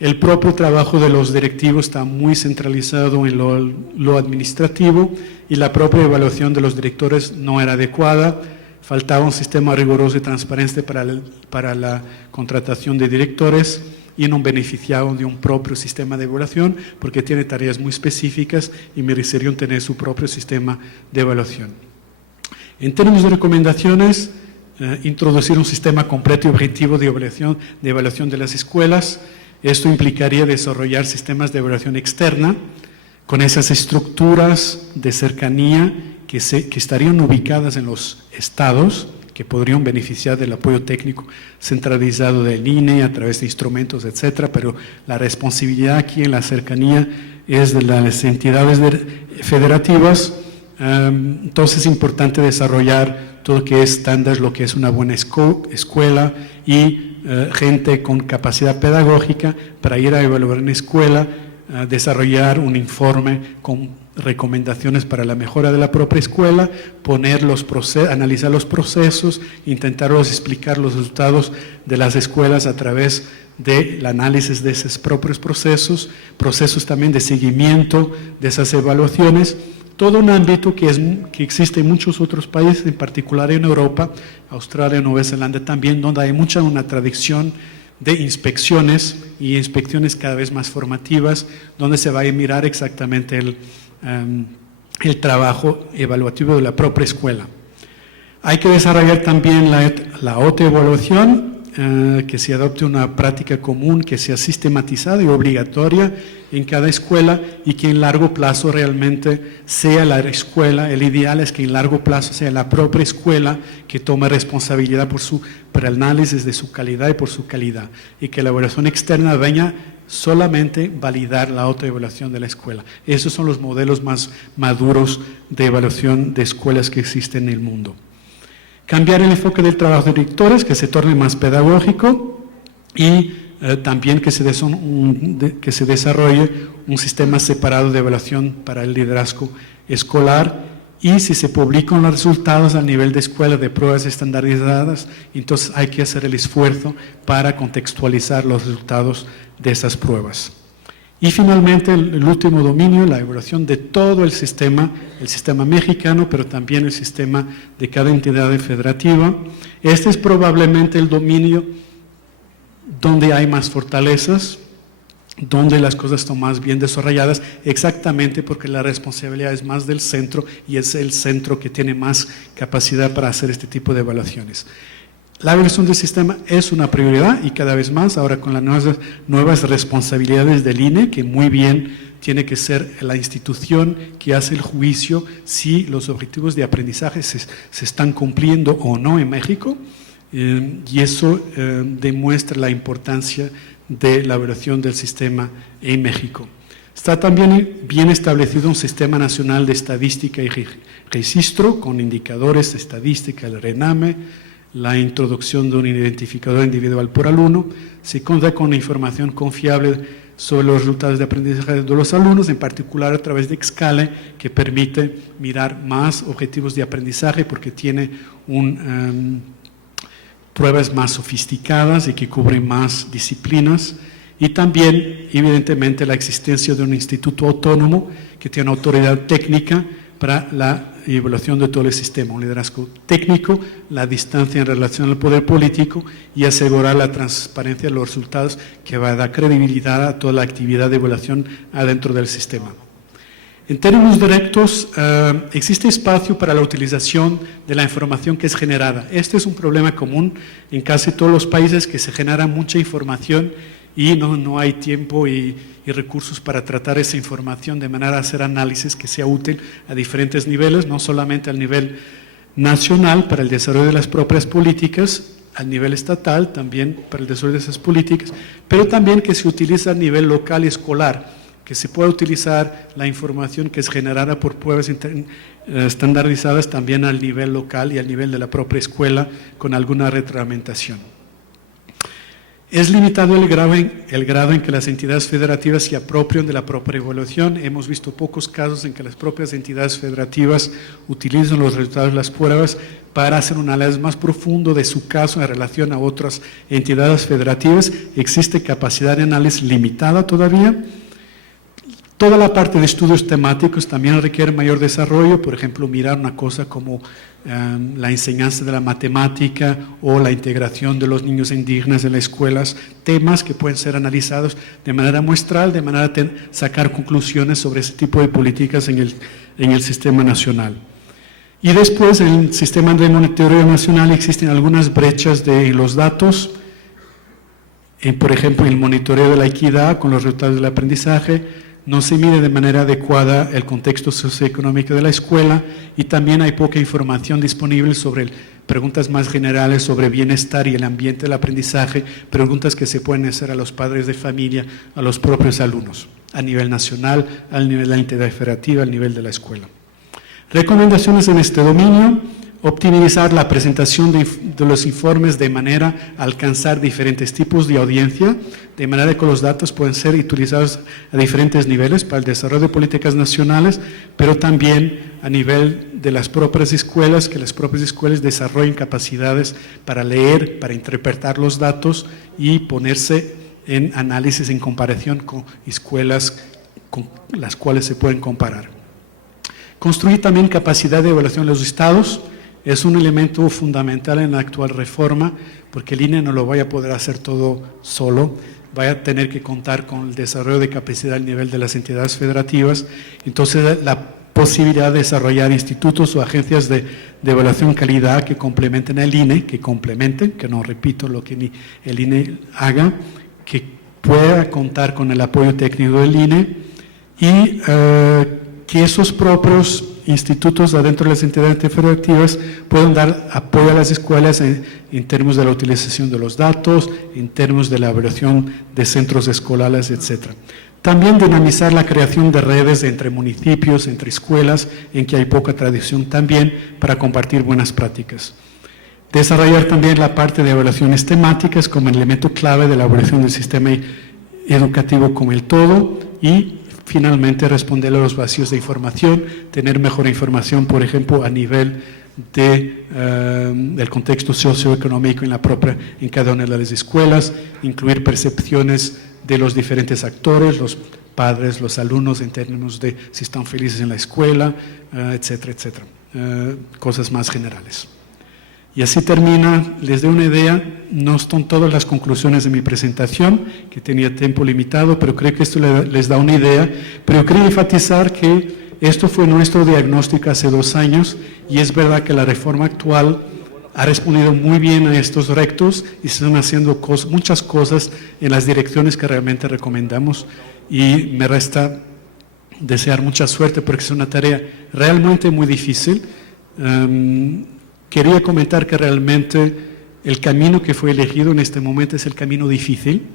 El propio trabajo de los directivos está muy centralizado en lo administrativo y la propia evaluación de los directores no era adecuada. Faltaba un sistema riguroso y transparente para la contratación de directores y no beneficiaban de un propio sistema de evaluación porque tiene tareas muy específicas y merecerían tener su propio sistema de evaluación. En términos de recomendaciones, introducir un sistema completo y objetivo de evaluación de las escuelas. Esto implicaría desarrollar sistemas de evaluación externa con esas estructuras de cercanía que estarían ubicadas en los estados, que podrían beneficiar del apoyo técnico centralizado del INE a través de instrumentos, etcétera, pero la responsabilidad aquí en la cercanía es de las entidades federativas. Entonces es importante desarrollar todo lo que es estándar, lo que es una buena escuela y gente con capacidad pedagógica para ir a evaluar en escuela, desarrollar un informe con recomendaciones para la mejora de la propia escuela, analizar los procesos, intentar explicar los resultados de las escuelas a través del análisis de esos propios procesos también de seguimiento de esas evaluaciones. Todo un ámbito que existe en muchos otros países, en particular en Europa, Australia, Nueva Zelanda también, donde hay una tradición de inspecciones y inspecciones cada vez más formativas, donde se va a mirar exactamente el trabajo evaluativo de la propia escuela. Hay que desarrollar también la autoevaluación, que se adopte una práctica común, que sea sistematizada y obligatoria en cada escuela y que en largo plazo realmente sea la escuela, el ideal es que en largo plazo sea la propia escuela que tome responsabilidad por el análisis de su calidad y por su calidad, y que la evaluación externa venga solamente validar la autoevaluación de la escuela. Esos son los modelos más maduros de evaluación de escuelas que existen en el mundo. Cambiar el enfoque del trabajo de directores, que se torne más pedagógico, y también que se desarrolle un sistema separado de evaluación para el liderazgo escolar, y si se publican los resultados a nivel de escuela de pruebas estandarizadas, entonces hay que hacer el esfuerzo para contextualizar los resultados de esas pruebas. Y finalmente el último dominio, la evaluación de todo el sistema mexicano, pero también el sistema de cada entidad federativa. Este es probablemente el dominio donde hay más fortalezas, donde las cosas están más bien desarrolladas, exactamente porque la responsabilidad es más del centro y es el centro que tiene más capacidad para hacer este tipo de evaluaciones. La evaluación del sistema es una prioridad y cada vez más, ahora con las nuevas responsabilidades del INE, que muy bien tiene que ser la institución que hace el juicio si los objetivos de aprendizaje se están cumpliendo o no en México, y eso demuestra la importancia de la evaluación del sistema en México. Está también bien establecido un sistema nacional de estadística y registro con indicadores de estadística, el RENAME, la introducción de un identificador individual por alumno, se cuenta con información confiable sobre los resultados de aprendizaje de los alumnos, en particular a través de Excale, que permite mirar más objetivos de aprendizaje porque tiene pruebas más sofisticadas y que cubren más disciplinas, y también, evidentemente, la existencia de un instituto autónomo que tiene autoridad técnica para la evaluación de todo el sistema, un liderazgo técnico, la distancia en relación al poder político y asegurar la transparencia de los resultados, que va a dar credibilidad a toda la actividad de evaluación adentro del sistema. En términos directos, existe espacio para la utilización de la información que es generada. Este es un problema común en casi todos los países, que se genera mucha información y no hay tiempo y recursos para tratar esa información de manera a hacer análisis que sea útil a diferentes niveles, no solamente al nivel nacional para el desarrollo de las propias políticas, al nivel estatal también para el desarrollo de esas políticas, pero también que se utiliza a nivel local y escolar, que se pueda utilizar la información que es generada por pruebas estandarizadas también al nivel local y al nivel de la propia escuela con alguna retroalimentación. Es limitado el grado en que las entidades federativas se apropian de la propia evaluación. Hemos visto pocos casos en que las propias entidades federativas utilizan los resultados de las pruebas para hacer un análisis más profundo de su caso en relación a otras entidades federativas. Existe capacidad de análisis limitada todavía. Toda la parte de estudios temáticos también requiere mayor desarrollo, por ejemplo, mirar una cosa como la enseñanza de la matemática o la integración de los niños indígenas en las escuelas, temas que pueden ser analizados de manera muestral, de manera a sacar conclusiones sobre ese tipo de políticas en el sistema nacional. Y después, en el sistema de monitoreo nacional existen algunas brechas de los datos, por ejemplo, en el monitoreo de la equidad con los resultados del aprendizaje, no se mide de manera adecuada el contexto socioeconómico de la escuela y también hay poca información disponible sobre preguntas más generales sobre bienestar y el ambiente del aprendizaje, preguntas que se pueden hacer a los padres de familia, a los propios alumnos, a nivel nacional, al nivel de la entidad federativa, al nivel de la escuela. Recomendaciones en este dominio: optimizar la presentación de los informes de manera a alcanzar diferentes tipos de audiencia, de manera que los datos pueden ser utilizados a diferentes niveles para el desarrollo de políticas nacionales, pero también a nivel de las propias escuelas, que las propias escuelas desarrollen capacidades para leer, para interpretar los datos y ponerse en análisis en comparación con escuelas con las cuales se pueden comparar. Construir también capacidad de evaluación de los estados. es un elemento fundamental en la actual reforma, porque el INE no lo vaya a poder hacer todo solo, vaya a tener que contar con el desarrollo de capacidad al nivel de las entidades federativas. Entonces, la posibilidad de desarrollar institutos o agencias de evaluación calidad que complementen al INE, que no repito lo que el INE haga, que pueda contar con el apoyo técnico del INE y que esos propios institutos adentro de las entidades federativas puedan dar apoyo a las escuelas en términos de la utilización de los datos, en términos de la evaluación de centros escolares, etc. También dinamizar la creación de redes entre municipios, entre escuelas, en que hay poca tradición también, para compartir buenas prácticas. Desarrollar también la parte de evaluaciones temáticas como elemento clave de la evaluación del sistema educativo como el todo y finalmente responder a los vacíos de información, tener mejor información, por ejemplo, a nivel del contexto socioeconómico en cada una de las escuelas, incluir percepciones de los diferentes actores, los padres, los alumnos, en términos de si están felices en la escuela, etcétera, etcétera. Cosas más generales. Y así termina, les doy una idea, no son todas las conclusiones de mi presentación, que tenía tiempo limitado, pero creo que esto les da una idea, pero quería enfatizar que esto fue nuestro diagnóstico hace 2 años y es verdad que la reforma actual ha respondido muy bien a estos retos y se están haciendo muchas cosas en las direcciones que realmente recomendamos y me resta desear mucha suerte porque es una tarea realmente muy difícil. Quería comentar que realmente el camino que fue elegido en este momento es el camino difícil,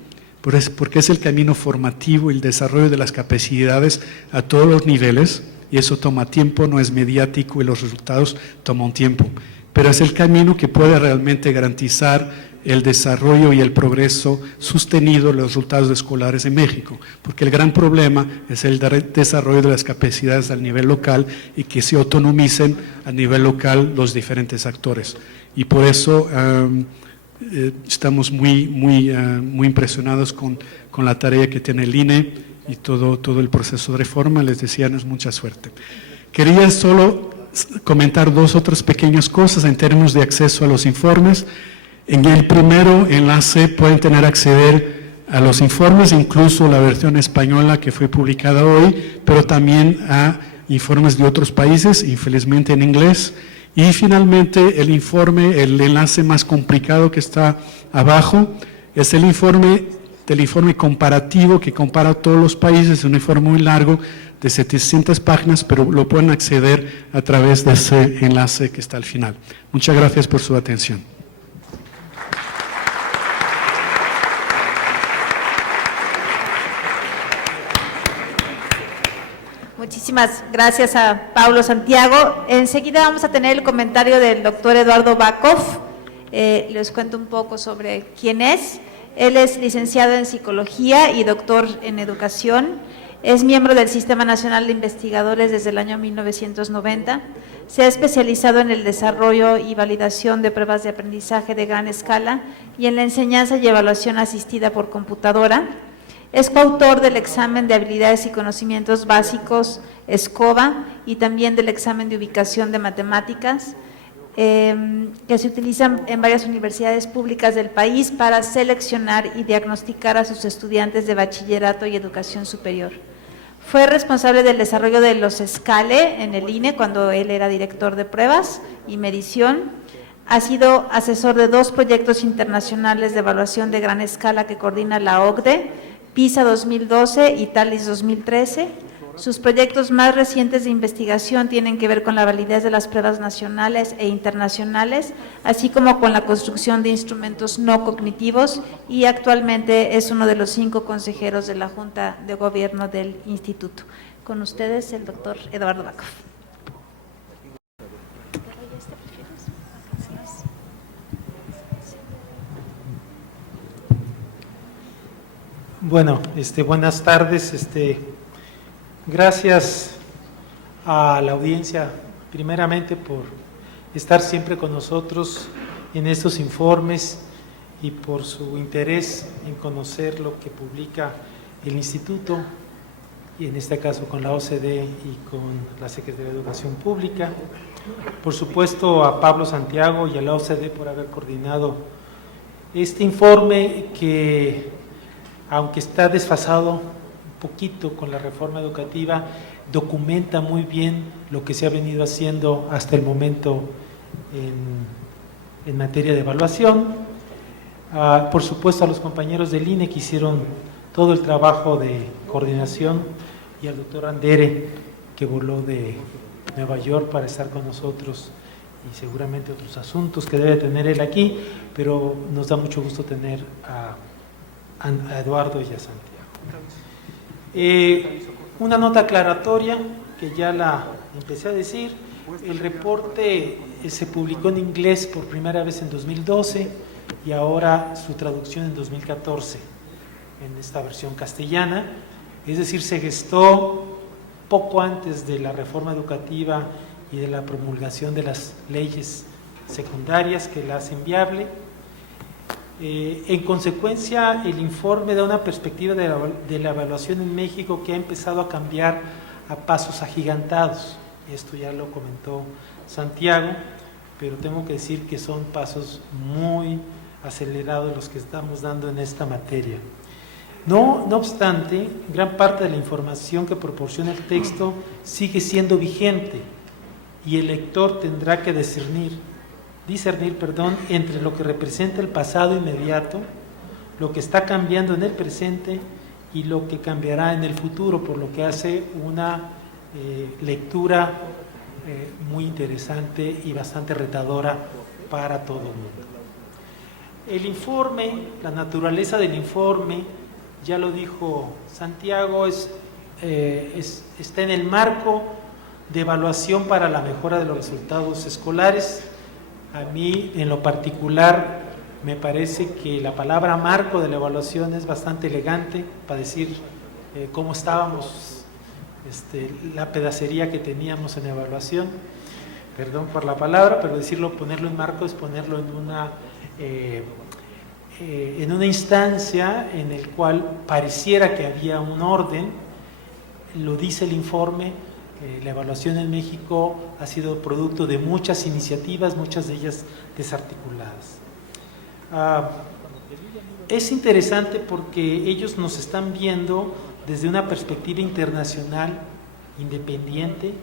porque es el camino formativo, el desarrollo de las capacidades a todos los niveles, y eso toma tiempo, no es mediático y los resultados toman tiempo, pero es el camino que puede realmente garantizar el desarrollo y el progreso sostenido de los resultados escolares en México, porque el gran problema es el desarrollo de las capacidades al nivel local y que se autonomicen a nivel local los diferentes actores. Y por eso estamos muy impresionados con la tarea que tiene el INE y todo el proceso de reforma. Les deseamos mucha suerte. Quería solo comentar 2 otras pequeñas cosas en términos de acceso a los informes. En el primero enlace pueden acceder a los informes, incluso la versión española que fue publicada hoy, pero también a informes de otros países, infelizmente en inglés. Y finalmente el enlace más complicado que está abajo, es el informe comparativo que compara todos los países, es un informe muy largo de 700 páginas, pero lo pueden acceder a través de ese enlace que está al final. Muchas gracias por su atención. Muchísimas gracias a Paulo Santiago. Enseguida vamos a tener el comentario del doctor Eduardo Bakov. Les cuento un poco sobre quién es. Él es licenciado en Psicología y doctor en Educación. Es miembro del Sistema Nacional de Investigadores desde el año 1990. Se ha especializado en el desarrollo y validación de pruebas de aprendizaje de gran escala y en la enseñanza y evaluación asistida por computadora. Es coautor del examen de habilidades y conocimientos básicos ESCOBA y también del examen de ubicación de matemáticas que se utilizan en varias universidades públicas del país para seleccionar y diagnosticar a sus estudiantes de bachillerato y educación superior. Fue responsable del desarrollo de los SCALE en el INE cuando él era director de pruebas y medición. Ha sido asesor de 2 proyectos internacionales de evaluación de gran escala que coordina la OCDE, PISA 2012 y TALIS 2013. Sus proyectos más recientes de investigación tienen que ver con la validez de las pruebas nacionales e internacionales, así como con la construcción de instrumentos no cognitivos, y actualmente es uno de los 5 consejeros de la Junta de Gobierno del Instituto. Con ustedes, el doctor Eduardo Bakov. Bueno, buenas tardes. Gracias a la audiencia, primeramente por estar siempre con nosotros en estos informes y por su interés en conocer lo que publica el Instituto. y en este caso con la OCDE y con la Secretaría de Educación Pública. Por supuesto a Pablo Santiago y a la OCDE por haber coordinado este informe que, aunque está desfasado un poquito con la reforma educativa, documenta muy bien lo que se ha venido haciendo hasta el momento en materia de evaluación. Por supuesto a los compañeros del INE que hicieron todo el trabajo de coordinación y al doctor Andere que voló de Nueva York para estar con nosotros y seguramente otros asuntos que debe tener él aquí, pero nos da mucho gusto tener a Eduardo y a Santiago. Una nota aclaratoria que ya la empecé a decir, el reporte se publicó en inglés por primera vez en 2012 y ahora su traducción en 2014 en esta versión castellana, es decir, se gestó poco antes de la reforma educativa y de la promulgación de las leyes secundarias que la hacen viable. En consecuencia, el informe da una perspectiva de la evaluación en México que ha empezado a cambiar a pasos agigantados. Esto ya lo comentó Santiago, pero tengo que decir que son pasos muy acelerados los que estamos dando en esta materia. No obstante, gran parte de la información que proporciona el texto sigue siendo vigente y el lector tendrá que discernir, entre lo que representa el pasado inmediato, lo que está cambiando en el presente y lo que cambiará en el futuro, por lo que hace una lectura muy interesante y bastante retadora para todo el mundo. El informe, la naturaleza del informe, ya lo dijo Santiago, está en el marco de evaluación para la mejora de los resultados escolares. A mí, en lo particular, me parece que la palabra marco de la evaluación es bastante elegante para decir cómo estábamos, la pedacería que teníamos en la evaluación. Perdón por la palabra, pero ponerlo en marco es ponerlo en una instancia en el cual pareciera que había un orden. Lo dice el informe. La evaluación en México ha sido producto de muchas iniciativas, muchas de ellas desarticuladas. Es interesante porque ellos nos están viendo desde una perspectiva internacional, independiente,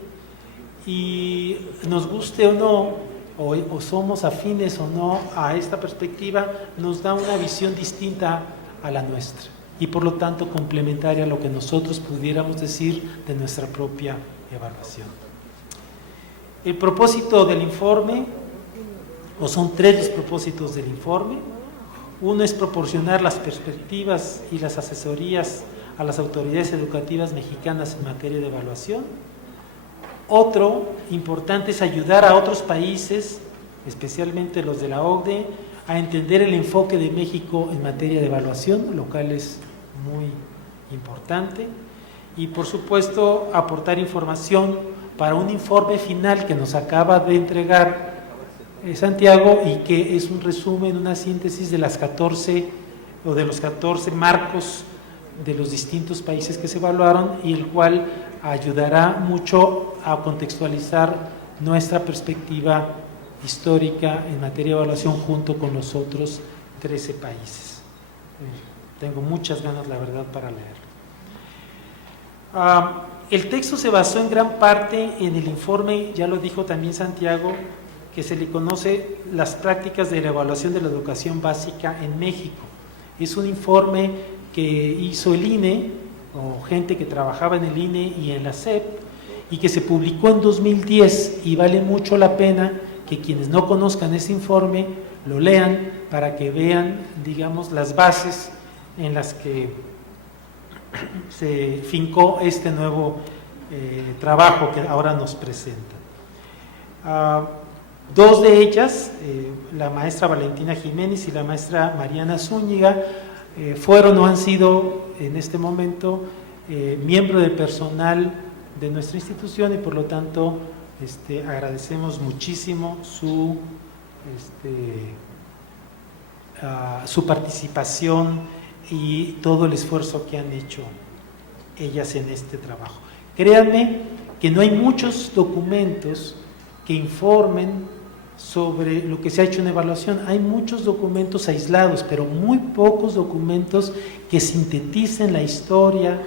y nos guste o no, o somos afines o no a esta perspectiva, nos da una visión distinta a la nuestra y por lo tanto complementaria a lo que nosotros pudiéramos decir de nuestra propia evaluación. El propósito del informe, o son tres los propósitos del informe. Uno es proporcionar las perspectivas y las asesorías a las autoridades educativas mexicanas en materia de evaluación. Otro importante es ayudar a otros países, especialmente los de la OCDE, a entender el enfoque de México en materia de evaluación, lo cual es muy importante. Y por supuesto aportar información para un informe final que nos acaba de entregar Santiago y que es un resumen, una síntesis de los 14 marcos de los distintos países que se evaluaron y el cual ayudará mucho a contextualizar nuestra perspectiva histórica en materia de evaluación junto con los otros 13 países. Tengo muchas ganas, la verdad, para leerlo. El texto se basó en gran parte en el informe, ya lo dijo también Santiago, que se le conoce las prácticas de la evaluación de la educación básica en México. Es un informe que hizo el INE, o gente que trabajaba en el INE y en la SEP, y que se publicó en 2010, y vale mucho la pena que quienes no conozcan ese informe lo lean para que vean, digamos, las bases en las que se fincó este nuevo trabajo que ahora nos presenta. Dos de ellas, la maestra Valentina Jiménez y la maestra Mariana Zúñiga, fueron o han sido en este momento miembro del personal de nuestra institución y por lo tanto agradecemos muchísimo su participación y todo el esfuerzo que han hecho ellas en este trabajo. Créanme que no hay muchos documentos que informen sobre lo que se ha hecho en evaluación. Hay muchos documentos aislados, pero muy pocos documentos que sinteticen la historia,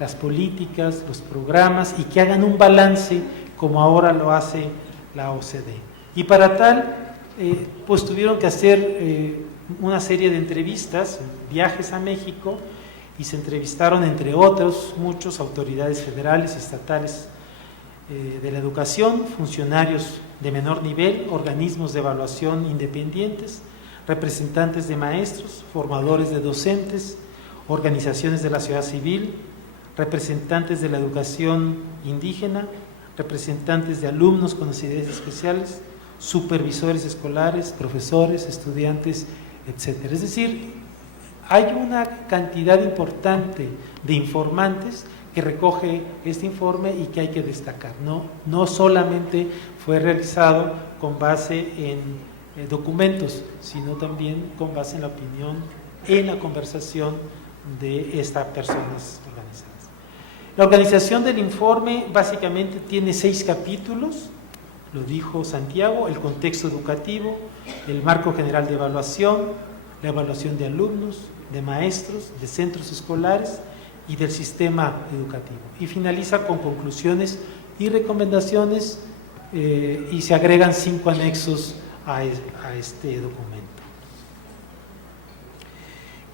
las políticas, los programas y que hagan un balance como ahora lo hace la OCDE. Y para tal, pues tuvieron que hacer una serie de entrevistas, viajes a México, y se entrevistaron, entre otros, muchas autoridades federales y estatales de la educación, funcionarios de menor nivel, organismos de evaluación independientes, representantes de maestros, formadores de docentes, organizaciones de la sociedad civil, representantes de la educación indígena, representantes de alumnos con necesidades especiales, supervisores escolares, profesores, estudiantes, etc. Es decir, hay una cantidad importante de informantes que recoge este informe y que hay que destacar. No solamente fue realizado con base en documentos, sino también con base en la opinión, en la conversación de estas personas organizadas. La organización del informe básicamente tiene 6 capítulos, lo dijo Santiago: el contexto educativo, el marco general de evaluación, la evaluación de alumnos, de maestros, de centros escolares y del sistema educativo. Y finaliza con conclusiones y recomendaciones y se agregan 5 anexos a este documento.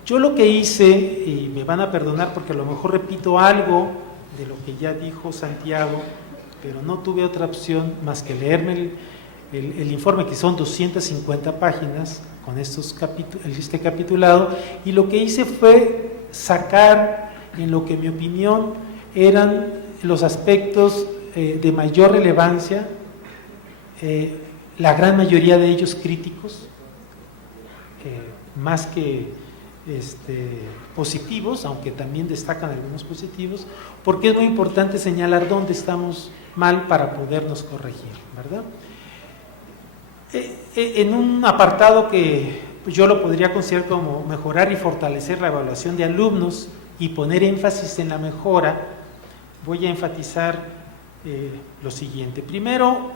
Yo lo que hice, y me van a perdonar porque a lo mejor repito algo de lo que ya dijo Santiago, pero no tuve otra opción más que leerme el informe, que son 250 páginas con este capitulado, y lo que hice fue sacar en lo que en mi opinión eran los aspectos de mayor relevancia, la gran mayoría de ellos críticos, más que positivos, aunque también destacan algunos positivos, porque es muy importante señalar dónde estamos mal para podernos corregir, ¿verdad? En un apartado que yo lo podría considerar como mejorar y fortalecer la evaluación de alumnos y poner énfasis en la mejora, voy a enfatizar lo siguiente. Primero,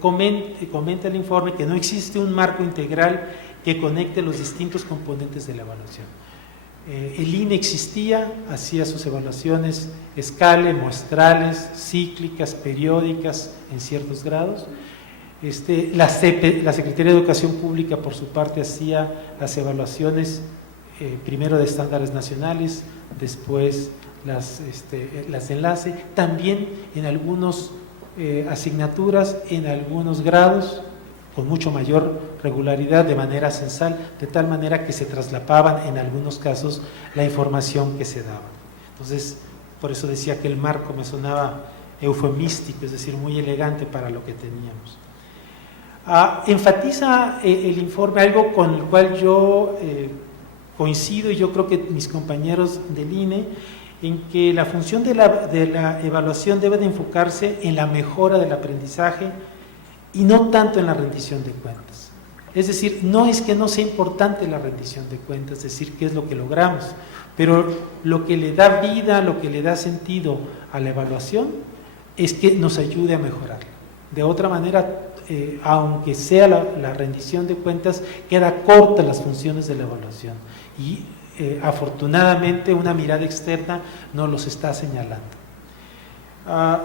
comenta el informe que no existe un marco integral que conecte los distintos componentes de la evaluación. El INE existía, hacía sus evaluaciones escala, muestrales, cíclicas, periódicas en ciertos grados. La Secretaría de Educación Pública, por su parte, hacía las evaluaciones primero de estándares nacionales, después las de enlace, también en algunas asignaturas, en algunos grados, con mucho mayor regularidad, de manera censal, de tal manera que se traslapaban en algunos casos la información que se daba. Entonces, por eso decía que el marco me sonaba eufemístico, es decir, muy elegante para lo que teníamos. Enfatiza el informe algo con el cual yo coincido, y yo creo que mis compañeros del INE, en que la función de la evaluación debe de enfocarse en la mejora del aprendizaje y no tanto en la rendición de cuentas. Es decir, no es que no sea importante la rendición de cuentas, es decir, qué es lo que logramos, pero lo que le da vida, lo que le da sentido a la evaluación es que nos ayude a mejorar. De otra manera, aunque sea la rendición de cuentas, queda corta las funciones de la evaluación y afortunadamente una mirada externa nos los está señalando.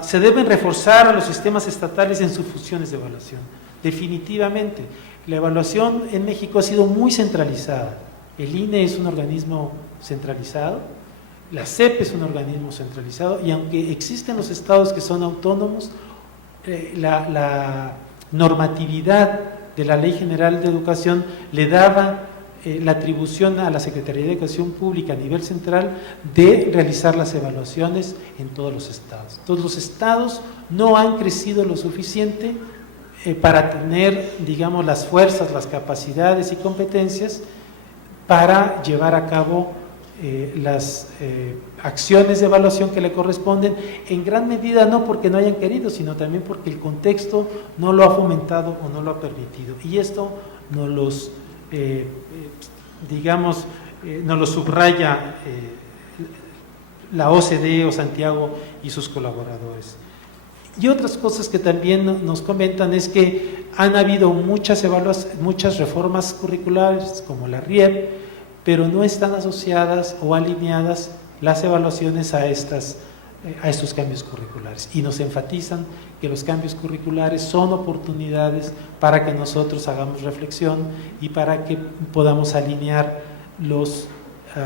Se deben reforzar a los sistemas estatales en sus funciones de evaluación. Definitivamente, la evaluación en México ha sido muy centralizada. El INE es un organismo centralizado, la CEP es un organismo centralizado, y aunque existen los estados que son autónomos, la normatividad de la Ley General de Educación le daba la atribución a la Secretaría de Educación Pública a nivel central de realizar las evaluaciones en todos los estados. Todos los estados no han crecido lo suficiente para tener, digamos, las fuerzas, las capacidades y competencias para llevar a cabo las acciones de evaluación que le corresponden, en gran medida no porque no hayan querido, sino también porque el contexto no lo ha fomentado o no lo ha permitido. Y esto nos los nos lo subraya la OCDE o Santiago y sus colaboradores. Y otras cosas que también nos comentan es que han habido muchas reformas curriculares, como la RIEP, pero no están asociadas o alineadas las evaluaciones a estos cambios curriculares. Y nos enfatizan que los cambios curriculares son oportunidades para que nosotros hagamos reflexión y para que podamos alinear los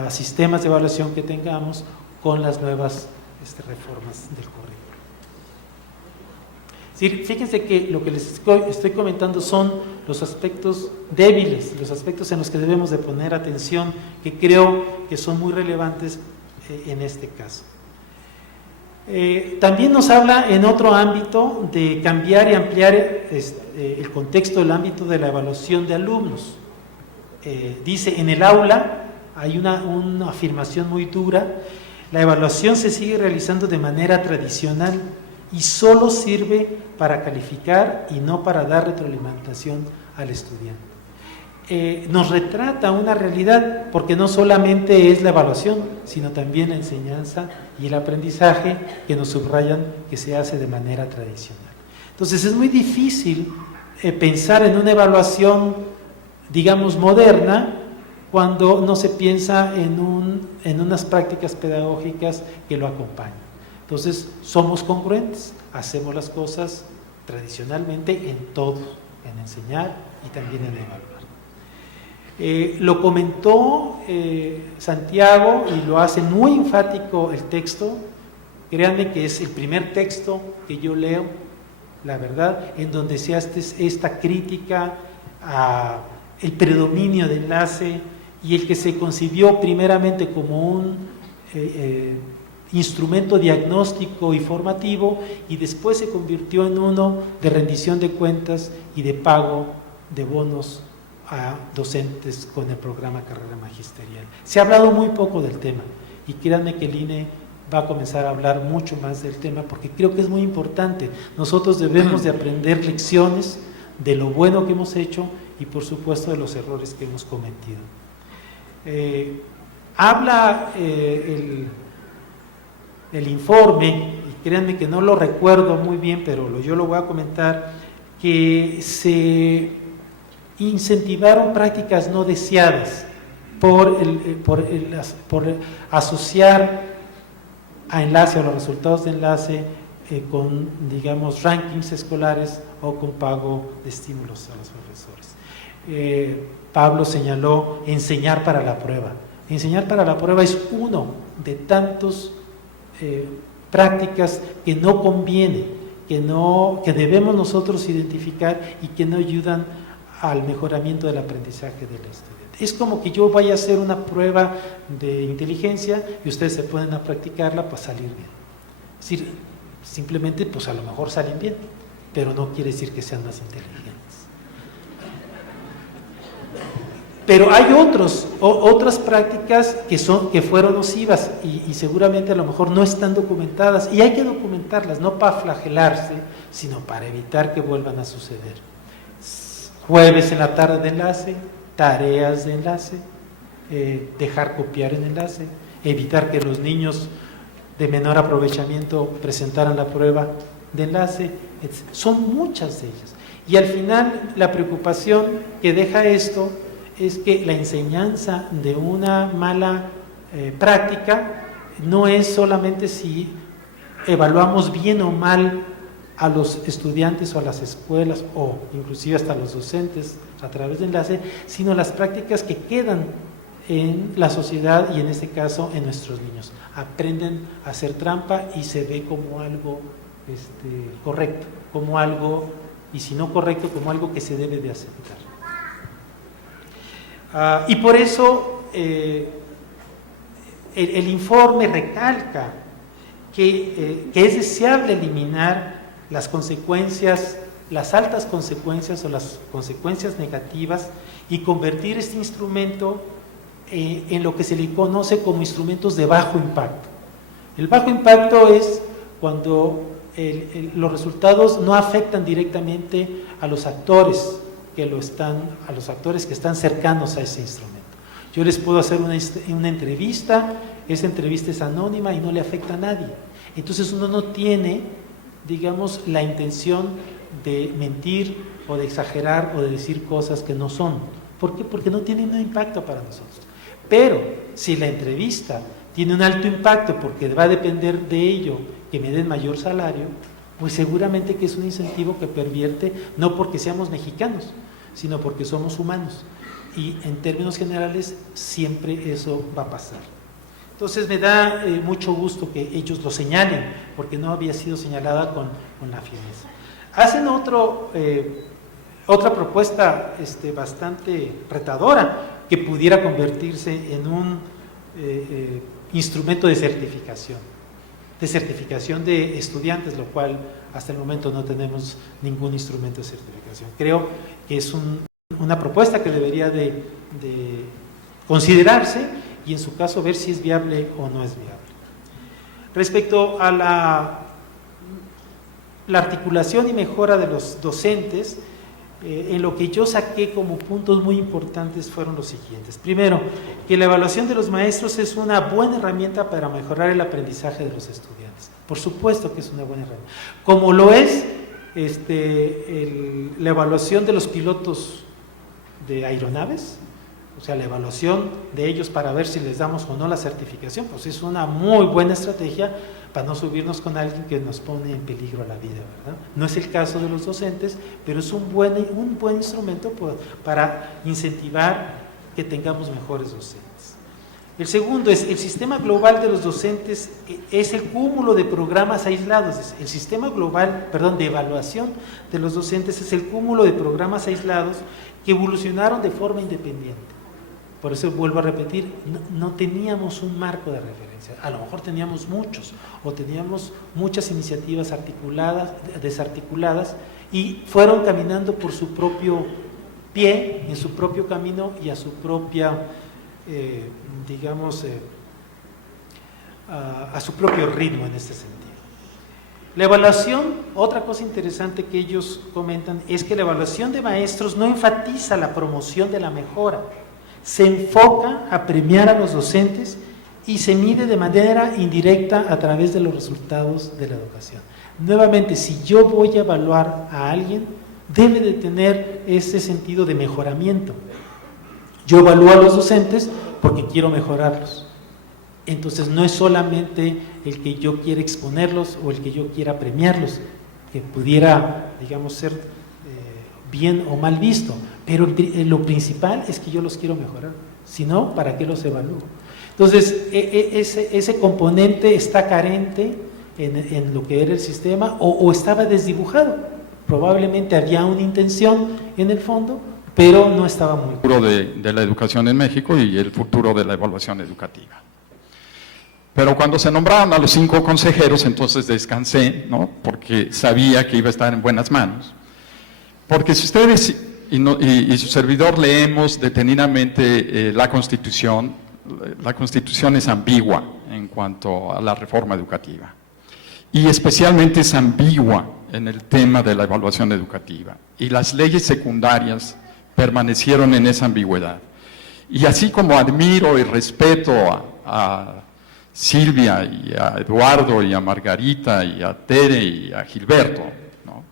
sistemas de evaluación que tengamos con las nuevas reformas del currículo. Sí, fíjense que lo que les estoy comentando son los aspectos débiles, los aspectos en los que debemos de poner atención, que creo que son muy relevantes en este caso. También nos habla en otro ámbito de cambiar y ampliar el contexto del ámbito de la evaluación de alumnos. Dice, en el aula hay una afirmación muy dura: la evaluación se sigue realizando de manera tradicional y solo sirve para calificar y no para dar retroalimentación al estudiante. Nos retrata una realidad, porque no solamente es la evaluación, sino también la enseñanza y el aprendizaje que nos subrayan que se hace de manera tradicional. Entonces es muy difícil pensar en una evaluación, digamos, moderna, cuando no se piensa en unas prácticas pedagógicas que lo acompañen. Entonces, somos congruentes, hacemos las cosas tradicionalmente en todo, en enseñar y también en evaluar. Lo comentó Santiago y lo hace muy enfático el texto. Créanme que es el primer texto que yo leo, la verdad, en donde se hace esta crítica al predominio de enlace y el que se concibió primeramente como un instrumento diagnóstico y formativo, y después se convirtió en uno de rendición de cuentas y de pago de bonos a docentes con el programa Carrera Magisterial. Se ha hablado muy poco del tema, y créanme que el INE va a comenzar a hablar mucho más del tema, porque creo que es muy importante. Nosotros debemos de aprender lecciones de lo bueno que hemos hecho y por supuesto de los errores que hemos cometido. Habla el informe, y créanme que no lo recuerdo muy bien, pero yo lo voy a comentar, que se incentivaron prácticas no deseadas por asociar a enlace, a los resultados de enlace, con, digamos, rankings escolares o con pago de estímulos a los profesores. Pablo señaló enseñar para la prueba. Enseñar para la prueba es uno de tantos prácticas que no conviene, que debemos nosotros identificar y que no ayudan al mejoramiento del aprendizaje del estudiante. Es como que yo vaya a hacer una prueba de inteligencia y ustedes se ponen a practicarla para salir bien. Es decir, simplemente pues a lo mejor salen bien, pero no quiere decir que sean más inteligentes. Pero hay otras prácticas que fueron nocivas y seguramente a lo mejor no están documentadas, y hay que documentarlas, no para flagelarse, sino para evitar que vuelvan a suceder. Jueves en la tarde de enlace, tareas de enlace, dejar copiar en enlace, evitar que los niños de menor aprovechamiento presentaran la prueba de enlace, etc. Son muchas de ellas. Y al final la preocupación que deja esto es que la enseñanza de una mala práctica no es solamente si evaluamos bien o mal a los estudiantes o a las escuelas o inclusive hasta a los docentes a través de enlace, sino las prácticas que quedan en la sociedad y en este caso en nuestros niños. Aprenden a hacer trampa y se ve como algo correcto, como algo, y si no correcto, como algo que se debe de aceptar. Y por eso el informe recalca que es deseable eliminar las consecuencias, las altas consecuencias o las consecuencias negativas, y convertir este instrumento en lo que se le conoce como instrumentos de bajo impacto. El bajo impacto es cuando los resultados no afectan directamente a los actores que están cercanos a ese instrumento. Yo les puedo hacer una entrevista, esa entrevista es anónima y no le afecta a nadie. Entonces uno no tiene, digamos, la intención de mentir o de exagerar o de decir cosas que no son. ¿Por qué? Porque no tienen un impacto para nosotros. Pero si la entrevista tiene un alto impacto porque va a depender de ello que me den mayor salario, pues seguramente que es un incentivo que pervierte, no porque seamos mexicanos, sino porque somos humanos. Y en términos generales siempre eso va a pasar. Entonces me da mucho gusto que ellos lo señalen, porque no había sido señalada con la firmeza. Hacen otra propuesta bastante retadora, que pudiera convertirse en un instrumento de certificación de estudiantes, lo cual hasta el momento no tenemos ningún instrumento de certificación. Creo que es una propuesta que debería de considerarse y en su caso ver si es viable o no es viable. Respecto a la articulación y mejora de los docentes, en lo que yo saqué como puntos muy importantes fueron los siguientes. Primero, que la evaluación de los maestros es una buena herramienta para mejorar el aprendizaje de los estudiantes. Por supuesto que es una buena herramienta. Como lo es la evaluación de los pilotos de aeronaves, o sea, la evaluación de ellos para ver si les damos o no la certificación, pues es una muy buena estrategia para no subirnos con alguien que nos pone en peligro la vida, ¿verdad? No es el caso de los docentes, pero es un buen instrumento para incentivar que tengamos mejores docentes. El segundo es, el sistema global de los docentes es el cúmulo de programas aislados. El sistema global, de evaluación de los docentes es el cúmulo de programas aislados que evolucionaron de forma independiente. Por eso vuelvo a repetir, no teníamos un marco de referencia. A lo mejor teníamos muchos, o teníamos muchas iniciativas articuladas, desarticuladas, y fueron caminando por su propio pie, en su propio camino y a su propia, a su propio ritmo en este sentido. La evaluación, otra cosa interesante que ellos comentan, es que la evaluación de maestros no enfatiza la promoción de la mejora, se enfoca a premiar a los docentes y se mide de manera indirecta a través de los resultados de la educación. Nuevamente, si yo voy a evaluar a alguien, debe de tener ese sentido de mejoramiento. Yo evalúo a los docentes porque quiero mejorarlos. Entonces no es solamente el que yo quiera exponerlos o el que yo quiera premiarlos, que pudiera, ser bien o mal visto, pero lo principal es que yo los quiero mejorar, si no, ¿para qué los evalúo? Entonces, ese componente está carente en lo que era el sistema o estaba desdibujado. Probablemente había una intención en el fondo, pero no estaba muy claro. El futuro de la educación en México y el futuro de la evaluación educativa. Pero cuando se nombraron a los 5 consejeros, entonces descansé, ¿no? Porque sabía que iba a estar en buenas manos. Porque si ustedes y su servidor leemos detenidamente la Constitución es ambigua en cuanto a la reforma educativa. Y especialmente es ambigua en el tema de la evaluación educativa. Y las leyes secundarias permanecieron en esa ambigüedad. Y así como admiro y respeto a Silvia y a Eduardo y a Margarita y a Tere y a Gilberto, ¿no?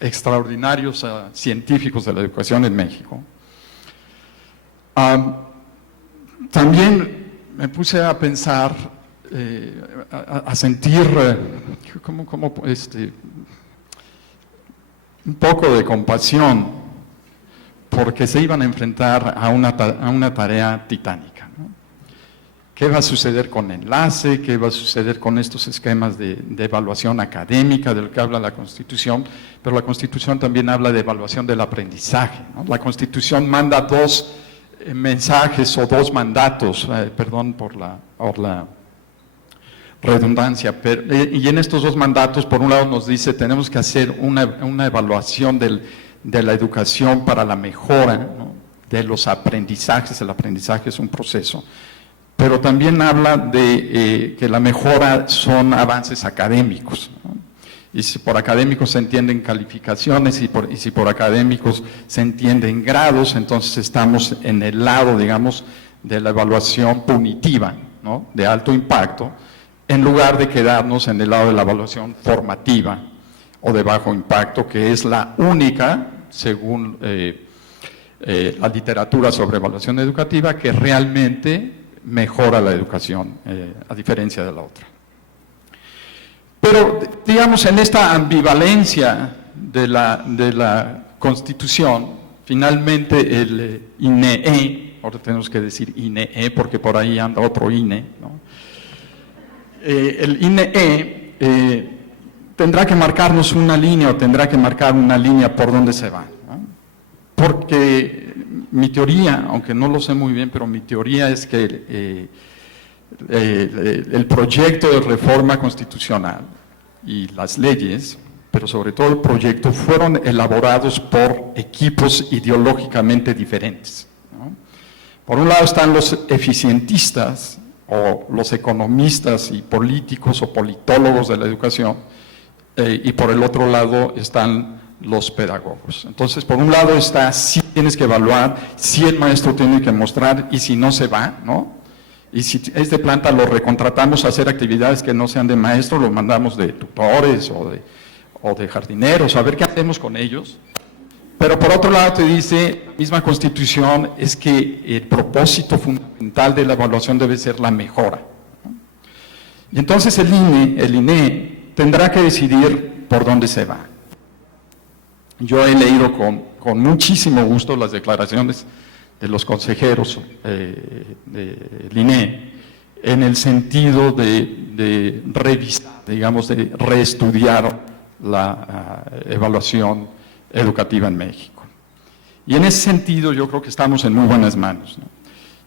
Extraordinarios científicos de la educación en México, también me puse a pensar, a sentir un poco de compasión, porque se iban a enfrentar a una tarea titánica, ¿no? ¿Qué va a suceder con enlace? ¿Qué va a suceder con estos esquemas de evaluación académica del que habla la Constitución? Pero la Constitución también habla de evaluación del aprendizaje, ¿no? La Constitución manda 2 mensajes o 2 mandatos, perdón por la redundancia, y en estos 2 mandatos, por un lado nos dice, tenemos que hacer una evaluación de la educación para la mejora, ¿no? De los aprendizajes. El aprendizaje es un proceso. Pero también habla de que la mejora son avances académicos, ¿no? Y si por académicos se entienden calificaciones y si por académicos se entienden grados, entonces estamos en el lado, digamos, de la evaluación punitiva, ¿no?, de alto impacto, en lugar de quedarnos en el lado de la evaluación formativa o de bajo impacto, que es la única, según la literatura sobre evaluación educativa, que realmente mejora la educación, a diferencia de la otra. Pero, digamos, en esta ambivalencia de la Constitución, finalmente el INE, ahora tenemos que decir INE porque por ahí anda otro INE, ¿no? El INE tendrá que marcarnos una línea, o tendrá que marcar una línea por dónde se va, ¿no? Porque mi teoría, aunque no lo sé muy bien, pero mi teoría es que el proyecto de reforma constitucional y las leyes, pero sobre todo el proyecto, fueron elaborados por equipos ideológicamente diferentes, ¿no? Por un lado están los eficientistas, o los economistas y políticos o politólogos de la educación, y por el otro lado están los pedagogos. Entonces, por un lado está, si tienes que evaluar, si el maestro tiene que mostrar, y si no se va, ¿no? Y si es de planta, lo recontratamos a hacer actividades que no sean de maestro, lo mandamos de tutores o de jardineros, a ver qué hacemos con ellos. Pero por otro lado te dice, la misma Constitución, es que el propósito fundamental de la evaluación debe ser la mejora, ¿no? Y entonces el INE tendrá que decidir por dónde se va. Yo he leído con muchísimo gusto las declaraciones de los consejeros del INE, en el sentido de revisar, digamos, de reestudiar la evaluación educativa en México. Y en ese sentido yo creo que estamos en muy buenas manos, ¿no?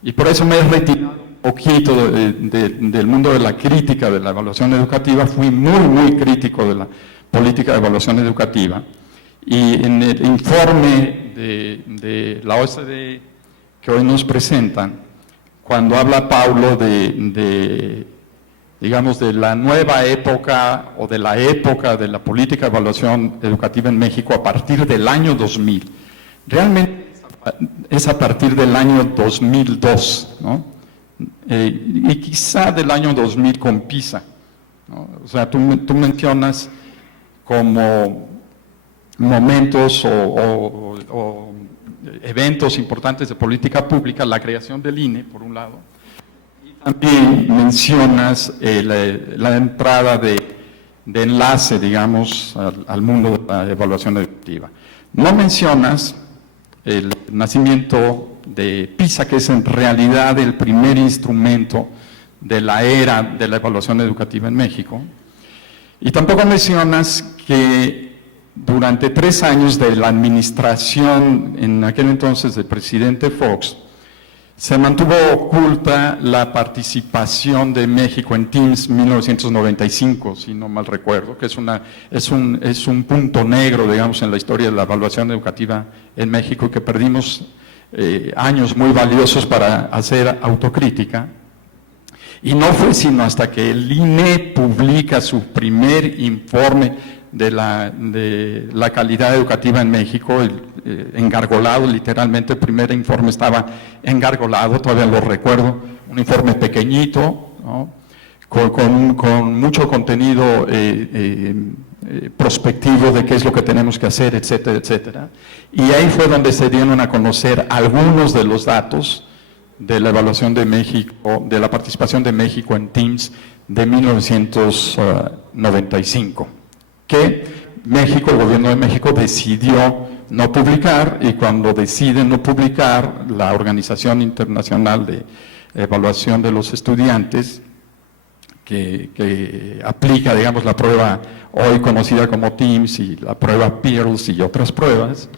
Y por eso me he retirado un poquito del mundo de la crítica de la evaluación educativa. Fui muy crítico de la política de evaluación educativa, y en el informe de la OCDE que hoy nos presentan, cuando habla Paulo digamos, de la nueva época, o de la época de la política de evaluación educativa en México a partir del año 2000. Realmente es a partir del año 2002, ¿no? Y quizá del año 2000 con PISA, ¿no? O sea, tú mencionas como momentos o eventos importantes de política pública, la creación del INE, por un lado. También mencionas la entrada de enlace, digamos, al mundo de la evaluación educativa. No mencionas el nacimiento de PISA, que es en realidad el primer instrumento de la era de la evaluación educativa en México. Y tampoco mencionas que durante 3 años de la administración, en aquel entonces del presidente Fox, se mantuvo oculta la participación de México en TIMSS 1995, si no mal recuerdo, que es un punto negro, digamos, en la historia de la evaluación educativa en México, que perdimos años muy valiosos para hacer autocrítica. Y no fue sino hasta que el INE publica su primer informe de la calidad educativa en México, engargolado, literalmente. El primer informe estaba engargolado, todavía lo recuerdo, un informe pequeñito, ¿no?, con mucho contenido prospectivo de qué es lo que tenemos que hacer, etcétera, etcétera. Y ahí fue donde se dieron a conocer algunos de los datos de la evaluación de México, de la participación de México en TIMSS de 1995. Que México, el gobierno de México, decidió no publicar, y cuando decide no publicar, la Organización Internacional de Evaluación de los Estudiantes, que aplica, digamos, la prueba hoy conocida como TIMSS y la prueba Pearls y otras pruebas,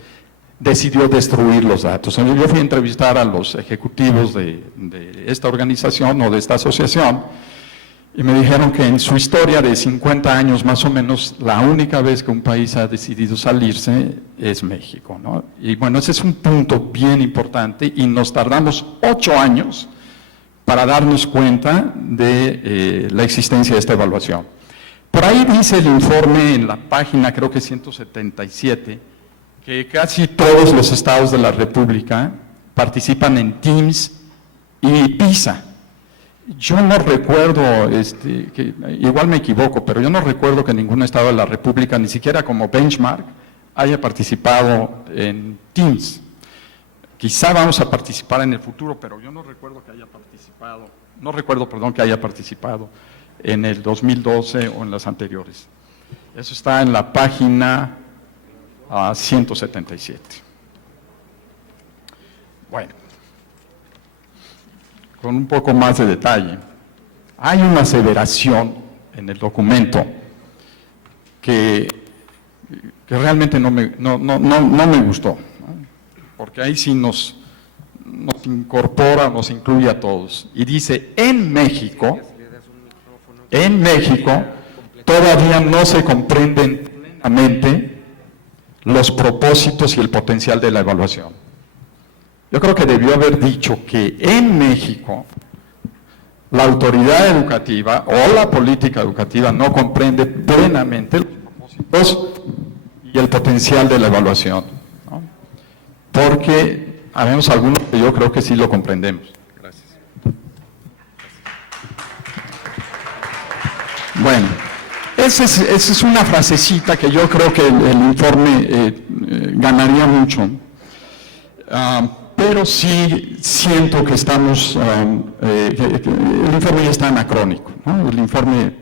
decidió destruir los datos. Yo fui a entrevistar a los ejecutivos de esta organización o de esta asociación, y me dijeron que en su historia de 50 años más o menos, la única vez que un país ha decidido salirse es México, ¿no? Y bueno, ese es un punto bien importante, y nos tardamos 8 años para darnos cuenta de la existencia de esta evaluación. Por ahí dice el informe en la página, creo que 177, que casi todos los estados de la República participan en TIMSS Y PISA. Yo no recuerdo, igual me equivoco, pero yo no recuerdo que ningún estado de la República, ni siquiera como benchmark, haya participado en TIMSS. Quizá vamos a participar en el futuro, pero yo no recuerdo que haya participado, que haya participado en el 2012 o en las anteriores. Eso está en la página 177. Bueno, con un poco más de detalle. Hay una aseveración en el documento que realmente no me gustó, ¿no? Porque ahí sí nos incorpora, nos incluye a todos. Y dice, en México todavía no se comprenden plenamente los propósitos y el potencial de la evaluación. Yo creo que debió haber dicho que en México la autoridad educativa o la política educativa no comprende plenamente los propósitos y el potencial de la evaluación, ¿no? Porque habemos algunos que yo creo que sí lo comprendemos. Gracias. Bueno, esa es una frasecita que yo creo que el informe ganaría mucho. Pero sí siento que estamos, el informe ya está anacrónico, ¿no? El informe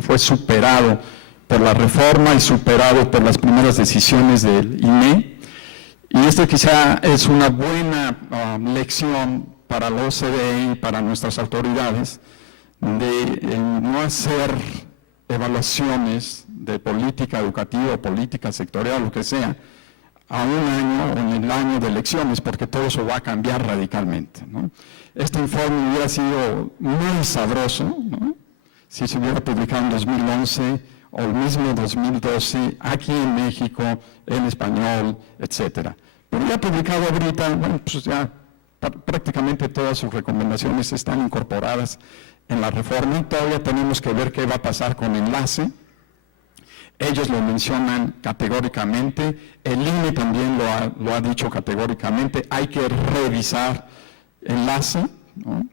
fue superado por la reforma y superado por las primeras decisiones del INE, y quizá es una buena lección para la OCDE y para nuestras autoridades de no hacer evaluaciones de política educativa o política sectorial, lo que sea, a un año o en el año de elecciones, porque todo eso va a cambiar radicalmente, ¿no? Este informe hubiera sido muy sabroso, ¿no?, si se hubiera publicado en 2011 o el mismo 2012 aquí en México, en español, etcétera. Pero ya publicado ahorita, bueno, pues ya prácticamente todas sus recomendaciones están incorporadas en la reforma. Todavía tenemos que ver qué va a pasar con enlace. Ellos lo mencionan categóricamente, el INE también lo ha dicho categóricamente, hay que revisar enlace, ¿no?,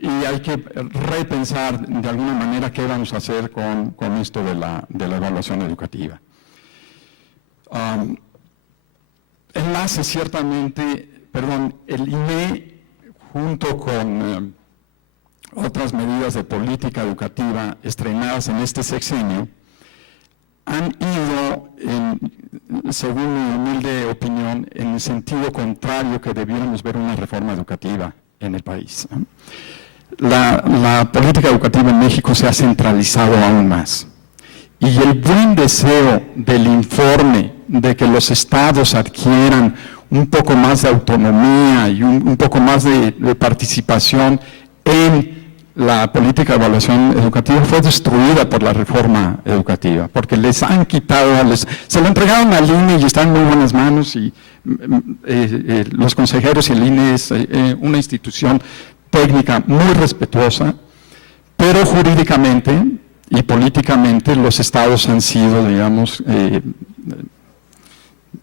y hay que repensar de alguna manera qué vamos a hacer con esto de la evaluación educativa. Enlace ciertamente, el INE junto con otras medidas de política educativa estrenadas en este sexenio, han ido, según mi humilde opinión, en el sentido contrario que debiéramos ver una reforma educativa en el país. La política educativa en México se ha centralizado aún más. Y el buen deseo del informe de que los estados adquieran un poco más de autonomía y un poco más de participación en la política de evaluación educativa fue destruida por la reforma educativa, porque les han quitado, se lo entregaron al INE y está en muy buenas manos, y los consejeros y el INE es una institución técnica muy respetuosa, pero jurídicamente y políticamente los estados han sido, digamos,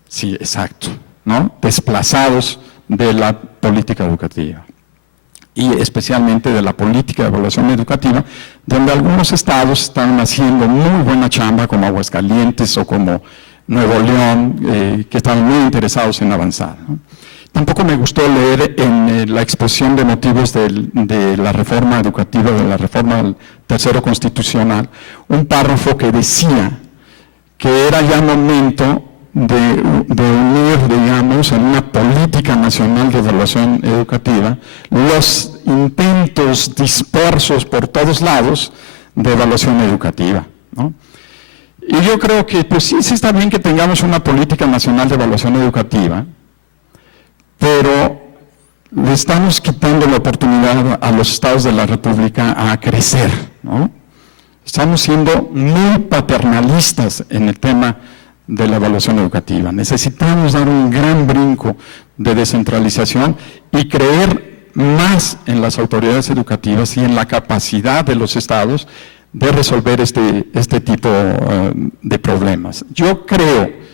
sí, exacto, ¿no?, desplazados de la política educativa, y especialmente de la política de evaluación educativa, donde algunos estados están haciendo muy buena chamba, como Aguascalientes o como Nuevo León, que están muy interesados en avanzar, ¿no? Tampoco me gustó leer en la exposición de motivos de la reforma educativa, de la reforma del tercero constitucional, un párrafo que decía que era ya momento de unir, digamos, en una política nacional de evaluación educativa, los intentos dispersos por todos lados de evaluación educativa, ¿no? Y yo creo que, pues sí está bien que tengamos una política nacional de evaluación educativa, pero le estamos quitando la oportunidad a los estados de la República a crecer, ¿no? Estamos siendo muy paternalistas en el tema de la evaluación educativa. Necesitamos dar un gran brinco de descentralización y creer más en las autoridades educativas y en la capacidad de los estados de resolver este tipo de problemas. Yo creo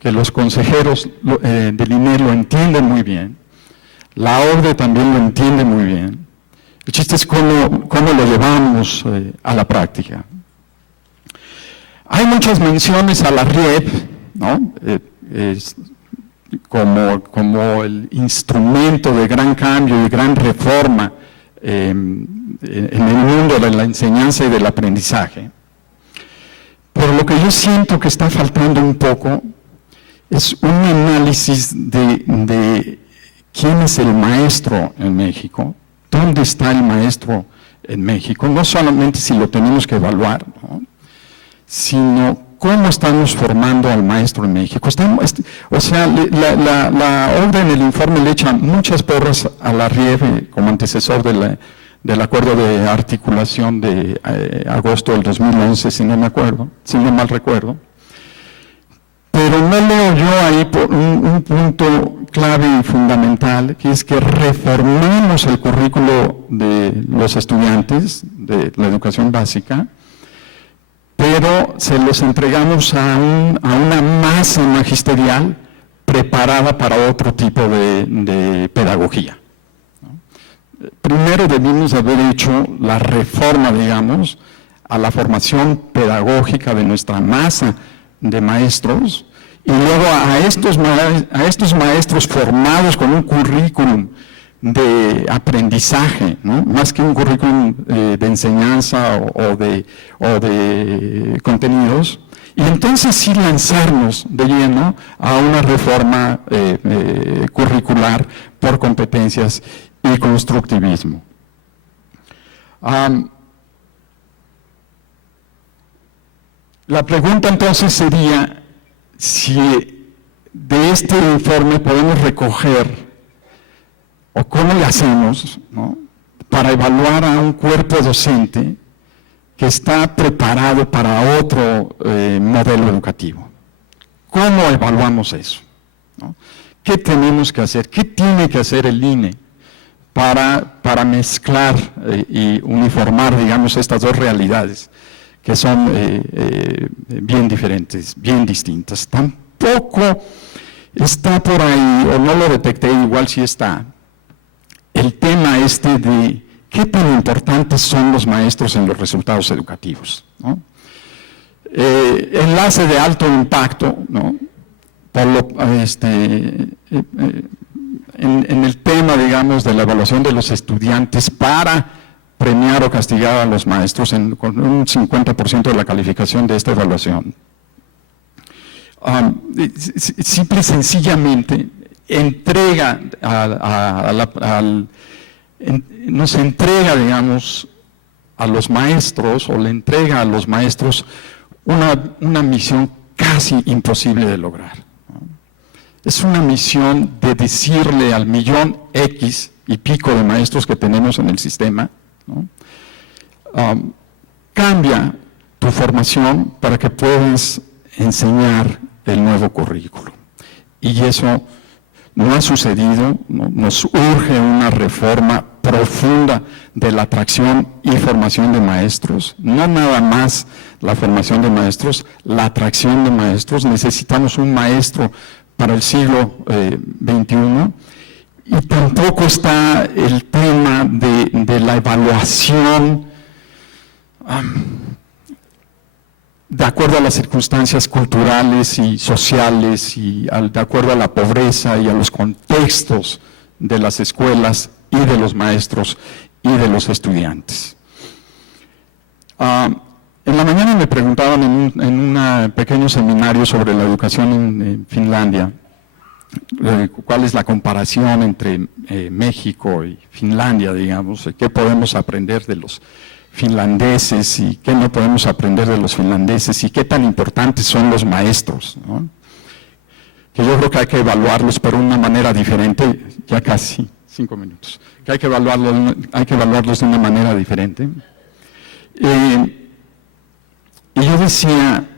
que los consejeros del INE lo entienden muy bien. la OCDE también lo entiende muy bien. El chiste es cómo lo llevamos a la práctica. Hay muchas menciones a la RIEP, ¿no? Como el instrumento de gran cambio y gran reforma en el mundo de la enseñanza y del aprendizaje. Pero lo que yo siento que está faltando un poco es un análisis de quién es el maestro en México, dónde está el maestro en México, no solamente si lo tenemos que evaluar, ¿no? Sino cómo estamos formando al maestro en México. O sea, la OCDE en el informe le echa muchas porras a la RIEP como antecesor del acuerdo de articulación de agosto del 2011, si no mal recuerdo. Pero no leo yo ahí un punto clave y fundamental, que es que reformemos el currículo de los estudiantes de la educación básica, pero se los entregamos a una masa magisterial preparada para otro tipo de pedagogía, ¿no? Primero debimos haber hecho la reforma, digamos, a la formación pedagógica de nuestra masa de maestros, y luego a estos maestros formados con un currículum de aprendizaje, ¿no? Más que un currículum de enseñanza o de contenidos, y entonces sí lanzarnos de lleno a una reforma curricular por competencias y constructivismo. La pregunta entonces sería si de este informe podemos recoger, o cómo le hacemos, ¿no?, para evaluar a un cuerpo docente que está preparado para otro modelo educativo. ¿Cómo evaluamos eso, ¿no? ¿Qué tenemos que hacer? ¿Qué tiene que hacer el INE para mezclar y uniformar, digamos, estas dos realidades que son bien diferentes, bien distintas? Tampoco está por ahí, o no lo detecté, igual sí está, el tema de qué tan importantes son los maestros en los resultados educativos, ¿no? Enlace de alto impacto, ¿no?, en el tema, digamos, de la evaluación de los estudiantes para premiar o castigar a los maestros con un 50% de la calificación de esta evaluación. Simple y sencillamente nos entrega, digamos, a los maestros, o le entrega a los maestros una misión casi imposible de lograr, ¿no? Es una misión de decirle al millón X y pico de maestros que tenemos en el sistema, ¿no?, cambia tu formación para que puedas enseñar el nuevo currículo. Y eso no ha sucedido, ¿no? Nos urge una reforma profunda de la atracción y formación de maestros, no nada más la formación de maestros, la atracción de maestros. Necesitamos un maestro para el siglo XXI, y tampoco está el tema de la evaluación de acuerdo a las circunstancias culturales y sociales, y de acuerdo a la pobreza y a los contextos de las escuelas y de los maestros y de los estudiantes. En la mañana me preguntaban en un pequeño seminario sobre la educación en Finlandia, cuál es la comparación entre México y Finlandia, digamos, qué podemos aprender de los finlandeses y qué no podemos aprender de los finlandeses, y qué tan importantes son los maestros, ¿no? Que yo creo que hay que evaluarlos por una manera diferente, ya casi 5 minutos, que hay que evaluarlos de una manera diferente. Y yo decía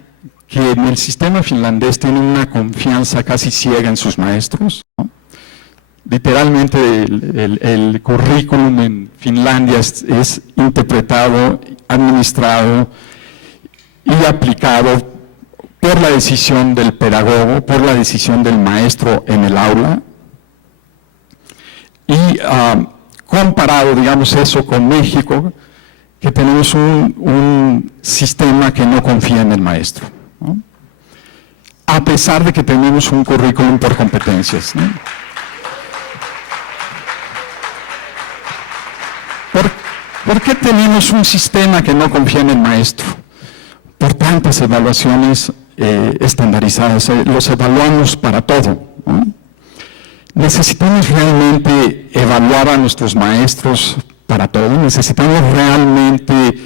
que en el sistema finlandés tienen una confianza casi ciega en sus maestros, ¿no? Literalmente el currículum en Finlandia es interpretado, administrado y aplicado por la decisión del pedagogo, por la decisión del maestro en el aula. Y comparado, digamos, eso con México, que tenemos un sistema que no confía en el maestro, ¿no? A pesar de que tenemos un currículum por competencias, ¿no? ¿Por qué tenemos un sistema que no confía en el maestro? Por tantas evaluaciones estandarizadas, los evaluamos para todo, ¿no? Necesitamos realmente evaluar a nuestros maestros para todo, necesitamos realmente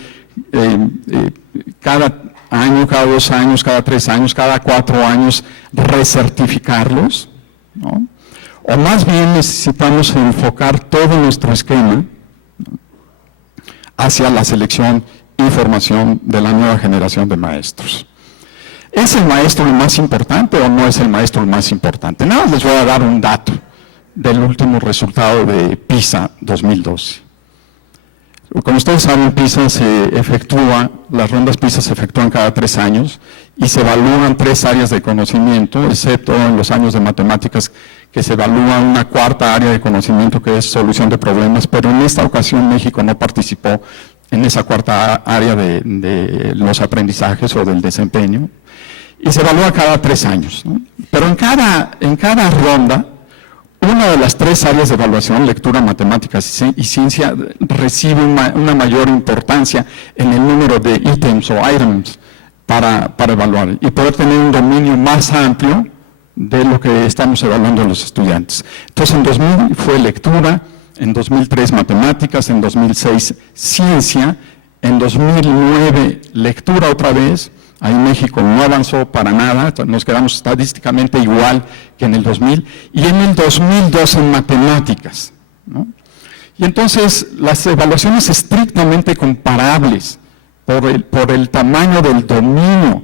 cada año, cada 2 años, cada 3 años, cada 4 años recertificarlos, ¿no? O más bien necesitamos enfocar todo nuestro esquema, ¿no?, hacia la selección y formación de la nueva generación de maestros. ¿Es el maestro el más importante o no es el maestro el más importante? Nada más les voy a dar un dato del último resultado de PISA 2012. Como ustedes saben, las rondas PISA se efectúan cada 3 años y se evalúan 3 áreas de conocimiento, excepto en los años de matemáticas, que se evalúa una 4ª área de conocimiento, que es solución de problemas, pero en esta ocasión México no participó en esa 4ª área de los aprendizajes o del desempeño, y se evalúa cada 3 años, ¿no? Pero en cada ronda, una de las 3 áreas de evaluación, lectura, matemáticas y ciencia, recibe una mayor importancia en el número de ítems o items para evaluar y poder tener un dominio más amplio de lo que estamos evaluando a los estudiantes. Entonces, en 2000 fue lectura, en 2003 matemáticas, en 2006 ciencia, en 2009 lectura otra vez. Ahí México no avanzó para nada, nos quedamos estadísticamente igual que en el 2000, y en el 2002 en matemáticas, ¿no? Y entonces las evaluaciones estrictamente comparables por el tamaño del dominio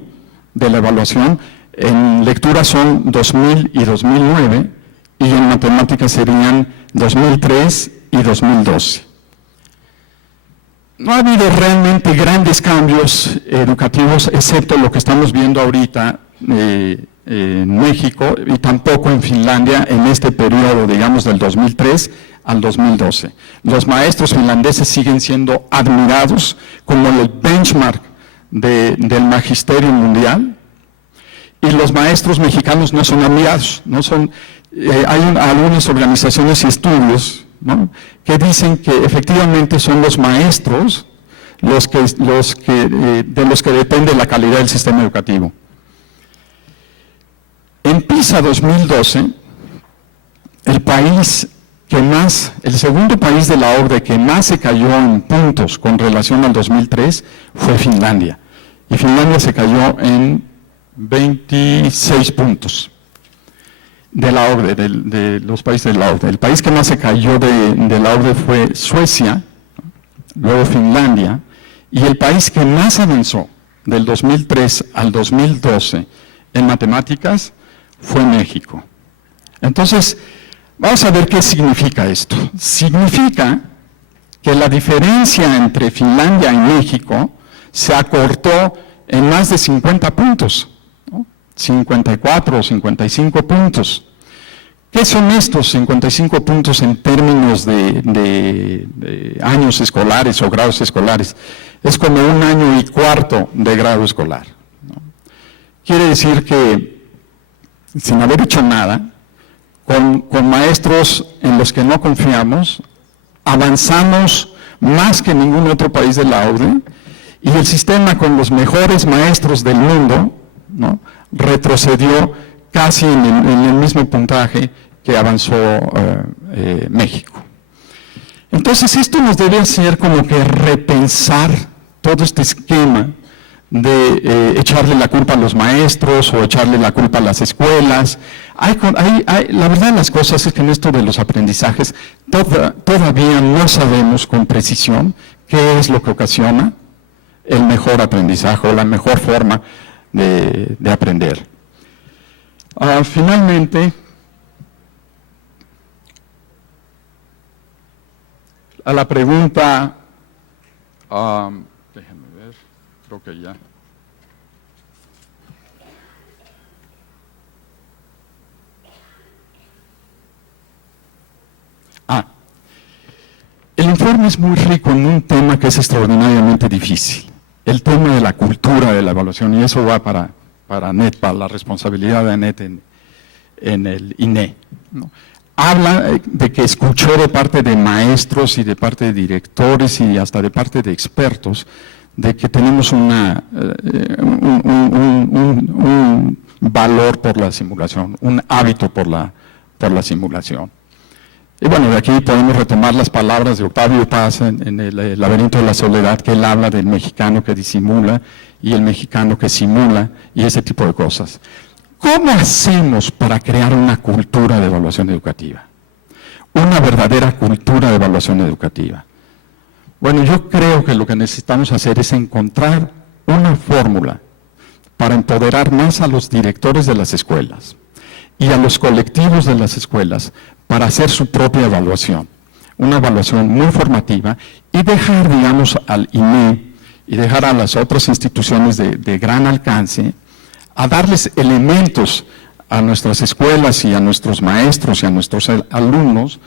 de la evaluación, en lectura son 2000 y 2009, y en matemáticas serían 2003 y 2012. No ha habido realmente grandes cambios educativos, excepto lo que estamos viendo ahorita en México y tampoco en Finlandia en este periodo, digamos, del 2003 al 2012. Los maestros finlandeses siguen siendo admirados como el benchmark del magisterio mundial, y los maestros mexicanos no son admirados, no son, hay algunas organizaciones y estudios, ¿no?, que dicen que efectivamente son los maestros de los que depende la calidad del sistema educativo. En PISA 2012, el segundo país de la OCDE que más se cayó en puntos con relación al 2003 fue Finlandia. Y Finlandia se cayó en 26 puntos. De la OCDE, de los países de la OCDE. El país que más se cayó de la OCDE fue Suecia, luego Finlandia, y el país que más avanzó del 2003 al 2012 en matemáticas fue México. Entonces, vamos a ver qué significa esto. Significa que la diferencia entre Finlandia y México se acortó en más de 50 puntos, ¿no? 54 o 55 puntos. ¿Qué son estos 55 puntos en términos de años escolares o grados escolares? Es como 1 año y cuarto de grado escolar, ¿no? Quiere decir que, sin haber hecho nada, con maestros en los que no confiamos, avanzamos más que ningún otro país de la OCDE, y el sistema con los mejores maestros del mundo, ¿no?, retrocedió casi en el mismo puntaje que avanzó México. Entonces, esto nos debe hacer como que repensar todo este esquema de echarle la culpa a los maestros o echarle la culpa a las escuelas. La verdad de las cosas es que en esto de los aprendizajes todavía no sabemos con precisión qué es lo que ocasiona el mejor aprendizaje o la mejor forma de aprender. Finalmente, a la pregunta, déjenme ver, creo que ya. informe es muy rico en un tema que es extraordinariamente difícil, el tema de la cultura de la evaluación, y eso va para ANET, para la responsabilidad de ANET en el INE, ¿no? Habla de que escuchó de parte de maestros y de parte de directores y hasta de parte de expertos de que tenemos un valor por la simulación, un hábito por la simulación. Y bueno, de aquí podemos retomar las palabras de Octavio Paz en el laberinto de la soledad, que él habla del mexicano que disimula y el mexicano que simula y ese tipo de cosas. ¿Cómo hacemos para crear una cultura de evaluación educativa? Una verdadera cultura de evaluación educativa. Bueno, yo creo que lo que necesitamos hacer es encontrar una fórmula para empoderar más a los directores de las escuelas y a los colectivos de las escuelas para hacer su propia evaluación, una evaluación muy formativa y dejar, digamos, al INE y dejar a las otras instituciones de gran alcance a darles elementos a nuestras escuelas y a nuestros maestros y a nuestros alumnos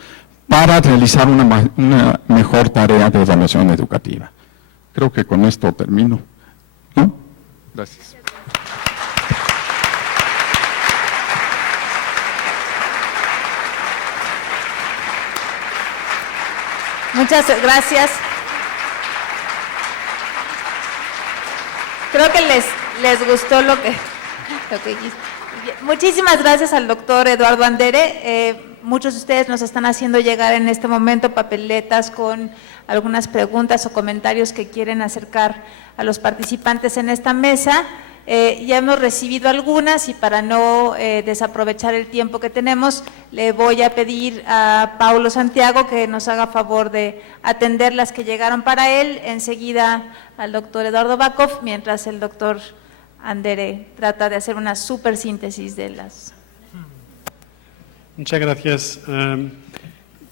para realizar una mejor tarea de evaluación educativa. Creo que con esto termino, ¿no? Gracias. Muchas gracias. Creo que les gustó lo que muchísimas gracias al doctor Eduardo Andere. Muchos de ustedes nos están haciendo llegar en este momento papeletas con algunas preguntas o comentarios que quieren acercar a los participantes en esta mesa. Ya hemos recibido algunas y para no desaprovechar el tiempo que tenemos, le voy a pedir a Paulo Santiago que nos haga favor de atender las que llegaron para él, enseguida al doctor Eduardo Bakov, mientras el doctor Andere trata de hacer una súper síntesis de las… Muchas gracias.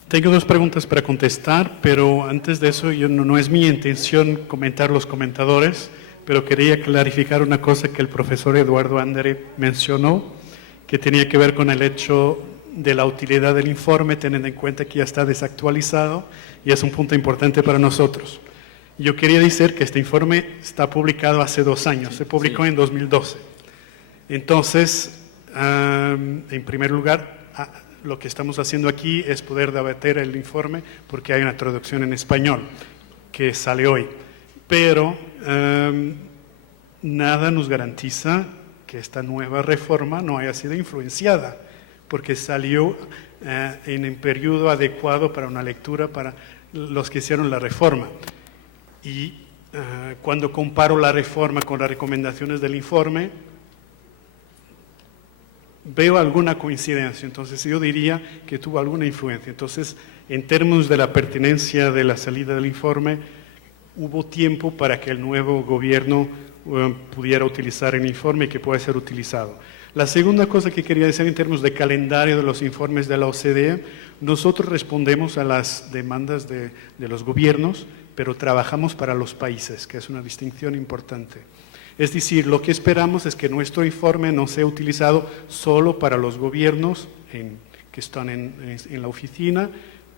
Tengo dos preguntas para contestar, pero antes de eso no es mi intención comentar los comentadores, pero quería clarificar una cosa que el profesor Eduardo Andere mencionó, que tenía que ver con el hecho de la utilidad del informe, teniendo en cuenta que ya está desactualizado y es un punto importante para nosotros. Yo quería decir que este informe está publicado hace 2 años, se publicó en 2012. Entonces, en primer lugar, lo que estamos haciendo aquí es poder debatir el informe porque hay una traducción en español que sale hoy. Pero nada nos garantiza que esta nueva reforma no haya sido influenciada, porque salió en un periodo adecuado para una lectura para los que hicieron la reforma. Y cuando comparo la reforma con las recomendaciones del informe, veo alguna coincidencia, entonces yo diría que tuvo alguna influencia. Entonces, en términos de la pertinencia de la salida del informe, hubo tiempo para que el nuevo gobierno pudiera utilizar el informe y que pueda ser utilizado. La segunda cosa que quería decir en términos de calendario de los informes de la OCDE, nosotros respondemos a las demandas de los gobiernos, pero trabajamos para los países, que es una distinción importante. Es decir, lo que esperamos es que nuestro informe no sea utilizado solo para los gobiernos que están en la oficina,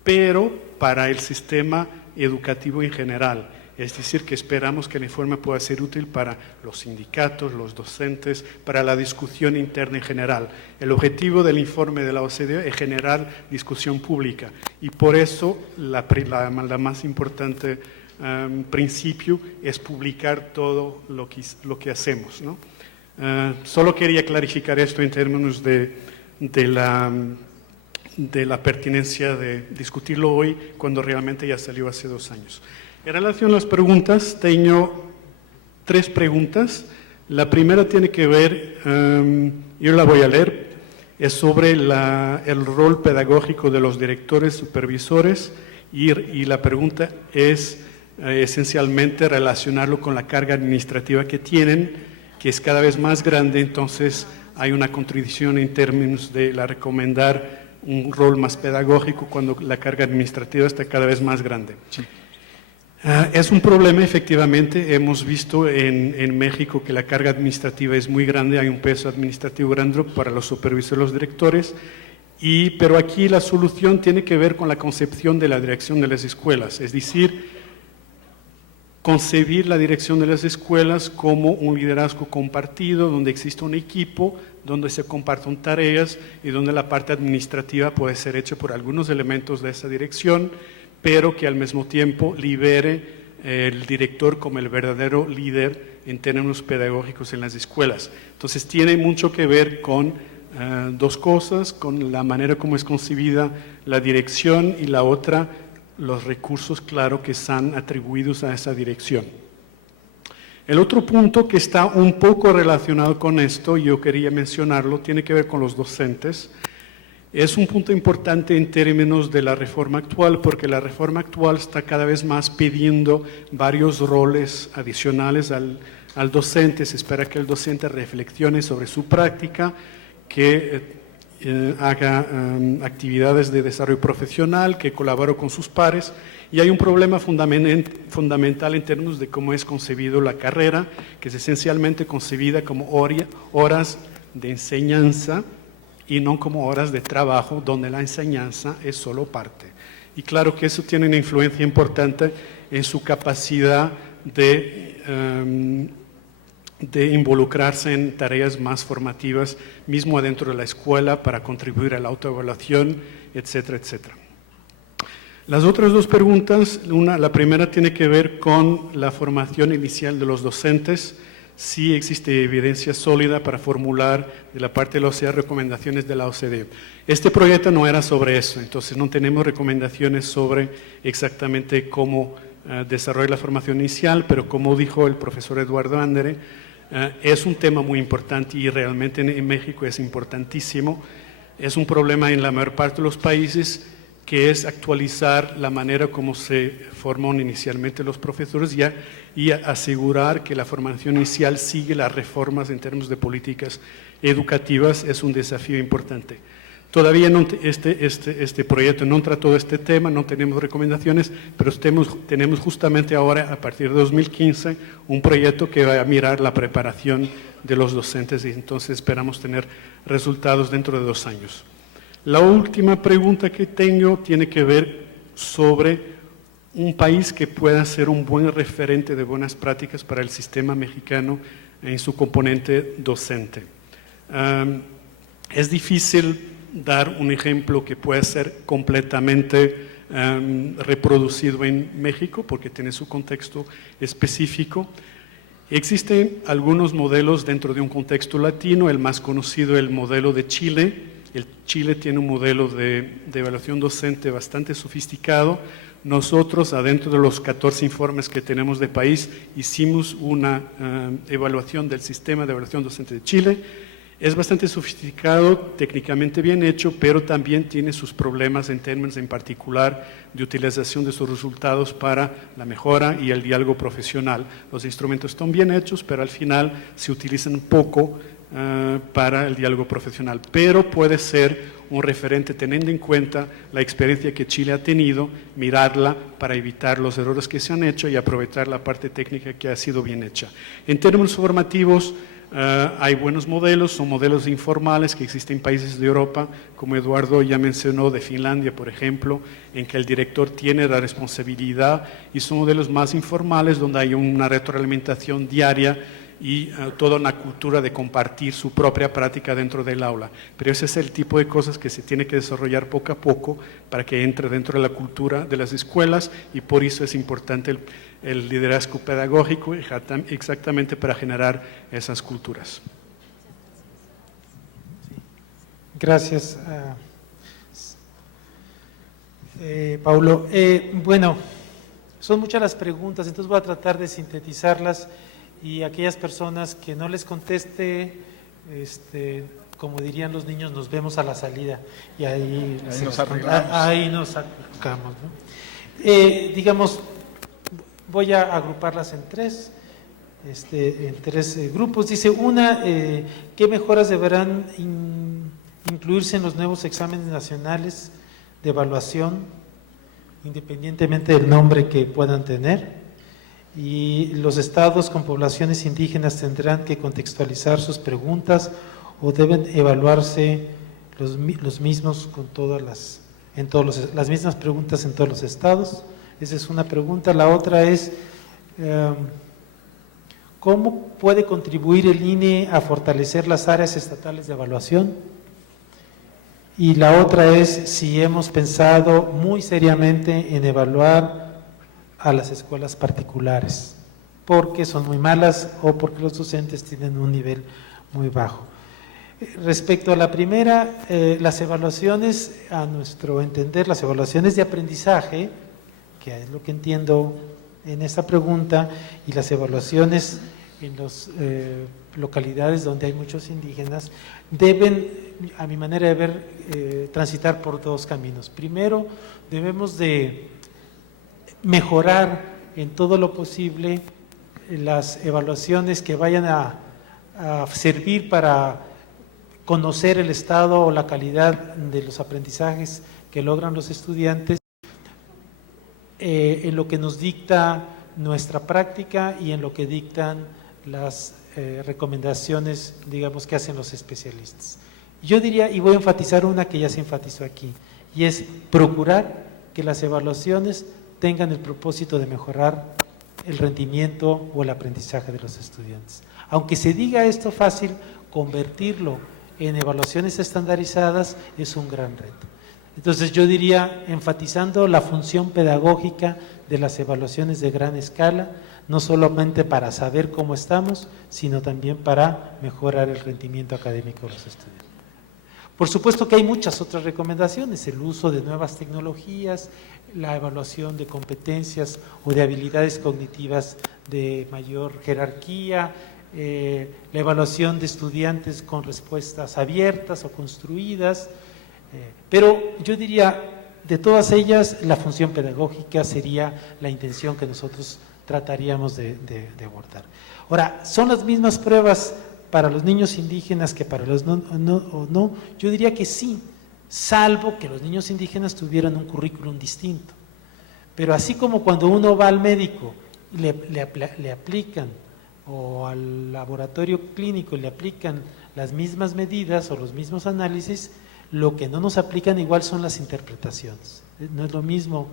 pero para el sistema educativo en general. Es decir, que esperamos que el informe pueda ser útil para los sindicatos, los docentes, para la discusión interna en general. El objetivo del informe de la OCDE es generar discusión pública y por eso la más importante principio es publicar todo lo que hacemos, ¿no? Solo quería clarificar esto en términos de la pertinencia de discutirlo hoy cuando realmente ya salió hace 2 años. En relación a las preguntas, tengo 3 preguntas. La primera tiene que ver, yo la voy a leer, es sobre el rol pedagógico de los directores, supervisores, y la pregunta es esencialmente relacionarlo con la carga administrativa que tienen, que es cada vez más grande, entonces hay una contradicción en términos de recomendar un rol más pedagógico cuando la carga administrativa está cada vez más grande. Sí. Es un problema, efectivamente, hemos visto en México que la carga administrativa es muy grande, hay un peso administrativo grande para los supervisores y los directores, Pero aquí la solución tiene que ver con la concepción de la dirección de las escuelas, es decir, concebir la dirección de las escuelas como un liderazgo compartido, donde existe un equipo, donde se comparten tareas y donde la parte administrativa puede ser hecha por algunos elementos de esa dirección, pero que al mismo tiempo libere el director como el verdadero líder en términos pedagógicos en las escuelas. Entonces tiene mucho que ver con dos cosas, con la manera como es concebida la dirección y la otra, los recursos, claro, que están atribuidos a esa dirección. El otro punto que está un poco relacionado con esto, y yo quería mencionarlo, tiene que ver con los docentes. Es un punto importante en términos de la reforma actual, porque la reforma actual está cada vez más pidiendo varios roles adicionales al docente. Se espera que el docente reflexione sobre su práctica, que haga actividades de desarrollo profesional, que colabore con sus pares. Y hay un problema fundamental en términos de cómo es concebido la carrera, que es esencialmente concebida como horas de enseñanza y no como horas de trabajo, donde la enseñanza es solo parte. Y claro que eso tiene una influencia importante en su capacidad de involucrarse en tareas más formativas, mismo adentro de la escuela, para contribuir a la autoevaluación, etcétera, etcétera. Las otras dos preguntas, la primera tiene que ver con la formación inicial de los docentes. Sí existe evidencia sólida para formular de la parte de la OCDE recomendaciones de la OCDE. Este proyecto no era sobre eso, entonces no tenemos recomendaciones sobre exactamente cómo desarrollar la formación inicial, pero como dijo el profesor Eduardo Andere, es un tema muy importante y realmente en México es importantísimo. Es un problema en la mayor parte de los países, que es actualizar la manera como se forman inicialmente los profesores y asegurar que la formación inicial sigue las reformas en términos de políticas educativas. Es un desafío importante. Todavía no, este proyecto no trató este tema, no tenemos recomendaciones, pero tenemos justamente ahora, a partir de 2015, un proyecto que va a mirar la preparación de los docentes y entonces esperamos tener resultados dentro de 2 años. La última pregunta que tengo tiene que ver sobre un país que pueda ser un buen referente de buenas prácticas para el sistema mexicano en su componente docente. Es difícil dar un ejemplo que pueda ser completamente reproducido en México porque tiene su contexto específico. Existen algunos modelos dentro de un contexto latino, el más conocido es el modelo de Chile. Chile tiene un modelo de evaluación docente bastante sofisticado. Nosotros, adentro de los 14 informes que tenemos de país, hicimos una evaluación del sistema de evaluación docente de Chile. Es bastante sofisticado, técnicamente bien hecho, pero también tiene sus problemas en términos en particular de utilización de sus resultados para la mejora y el diálogo profesional. Los instrumentos están bien hechos, pero al final se utilizan poco para el diálogo profesional, pero puede ser un referente teniendo en cuenta la experiencia que Chile ha tenido, mirarla para evitar los errores que se han hecho y aprovechar la parte técnica que ha sido bien hecha. En términos formativos, hay buenos modelos, son modelos informales que existen en países de Europa, como Eduardo ya mencionó, de Finlandia, por ejemplo, en que el director tiene la responsabilidad, y son modelos más informales donde hay una retroalimentación diaria y toda una cultura de compartir su propia práctica dentro del aula. Pero ese es el tipo de cosas que se tiene que desarrollar poco a poco para que entre dentro de la cultura de las escuelas, y por eso es importante el liderazgo pedagógico, exactamente para generar esas culturas. Gracias, Paulo. Bueno, son muchas las preguntas, entonces voy a tratar de sintetizarlas, y aquellas personas que no les conteste, como dirían los niños, nos vemos a la salida y ahí nos sacamos, ¿no? Digamos, voy a agruparlas en tres grupos. Dice una, ¿qué mejoras deberán incluirse en los nuevos exámenes nacionales de evaluación, independientemente del nombre que puedan tener? Y los estados con poblaciones indígenas tendrán que contextualizar sus preguntas, o deben evaluarse los mismos con todas las mismas preguntas en todos los estados. Esa es una pregunta. La otra es, ¿cómo puede contribuir el INE a fortalecer las áreas estatales de evaluación? Y la otra es si hemos pensado muy seriamente en evaluar a las escuelas particulares, porque son muy malas o porque los docentes tienen un nivel muy bajo. Respecto a la primera, las evaluaciones, a nuestro entender, las evaluaciones de aprendizaje, que es lo que entiendo en esta pregunta, y las evaluaciones en las localidades donde hay muchos indígenas, deben, a mi manera de ver, transitar por dos caminos. Primero, debemos de mejorar en todo lo posible las evaluaciones que vayan a servir para conocer el estado o la calidad de los aprendizajes que logran los estudiantes, en lo que nos dicta nuestra práctica y en lo que dictan las recomendaciones, digamos, que hacen los especialistas. Yo diría, y voy a enfatizar una que ya se enfatizó aquí, y es procurar que las evaluaciones tengan el propósito de mejorar el rendimiento o el aprendizaje de los estudiantes. Aunque se diga esto fácil, convertirlo en evaluaciones estandarizadas es un gran reto. Entonces yo diría, enfatizando la función pedagógica de las evaluaciones de gran escala, no solamente para saber cómo estamos, sino también para mejorar el rendimiento académico de los estudiantes. Por supuesto que hay muchas otras recomendaciones, el uso de nuevas tecnologías, la evaluación de competencias o de habilidades cognitivas de mayor jerarquía, la evaluación de estudiantes con respuestas abiertas o construidas, pero yo diría, de todas ellas, la función pedagógica sería la intención que nosotros trataríamos de abordar. Ahora, ¿son las mismas pruebas para los niños indígenas que para los no? Yo diría que sí, salvo que los niños indígenas tuvieran un currículum distinto. Pero así como cuando uno va al médico y le aplican, o al laboratorio clínico le aplican las mismas medidas o los mismos análisis, lo que no nos aplican igual son las interpretaciones. No es lo mismo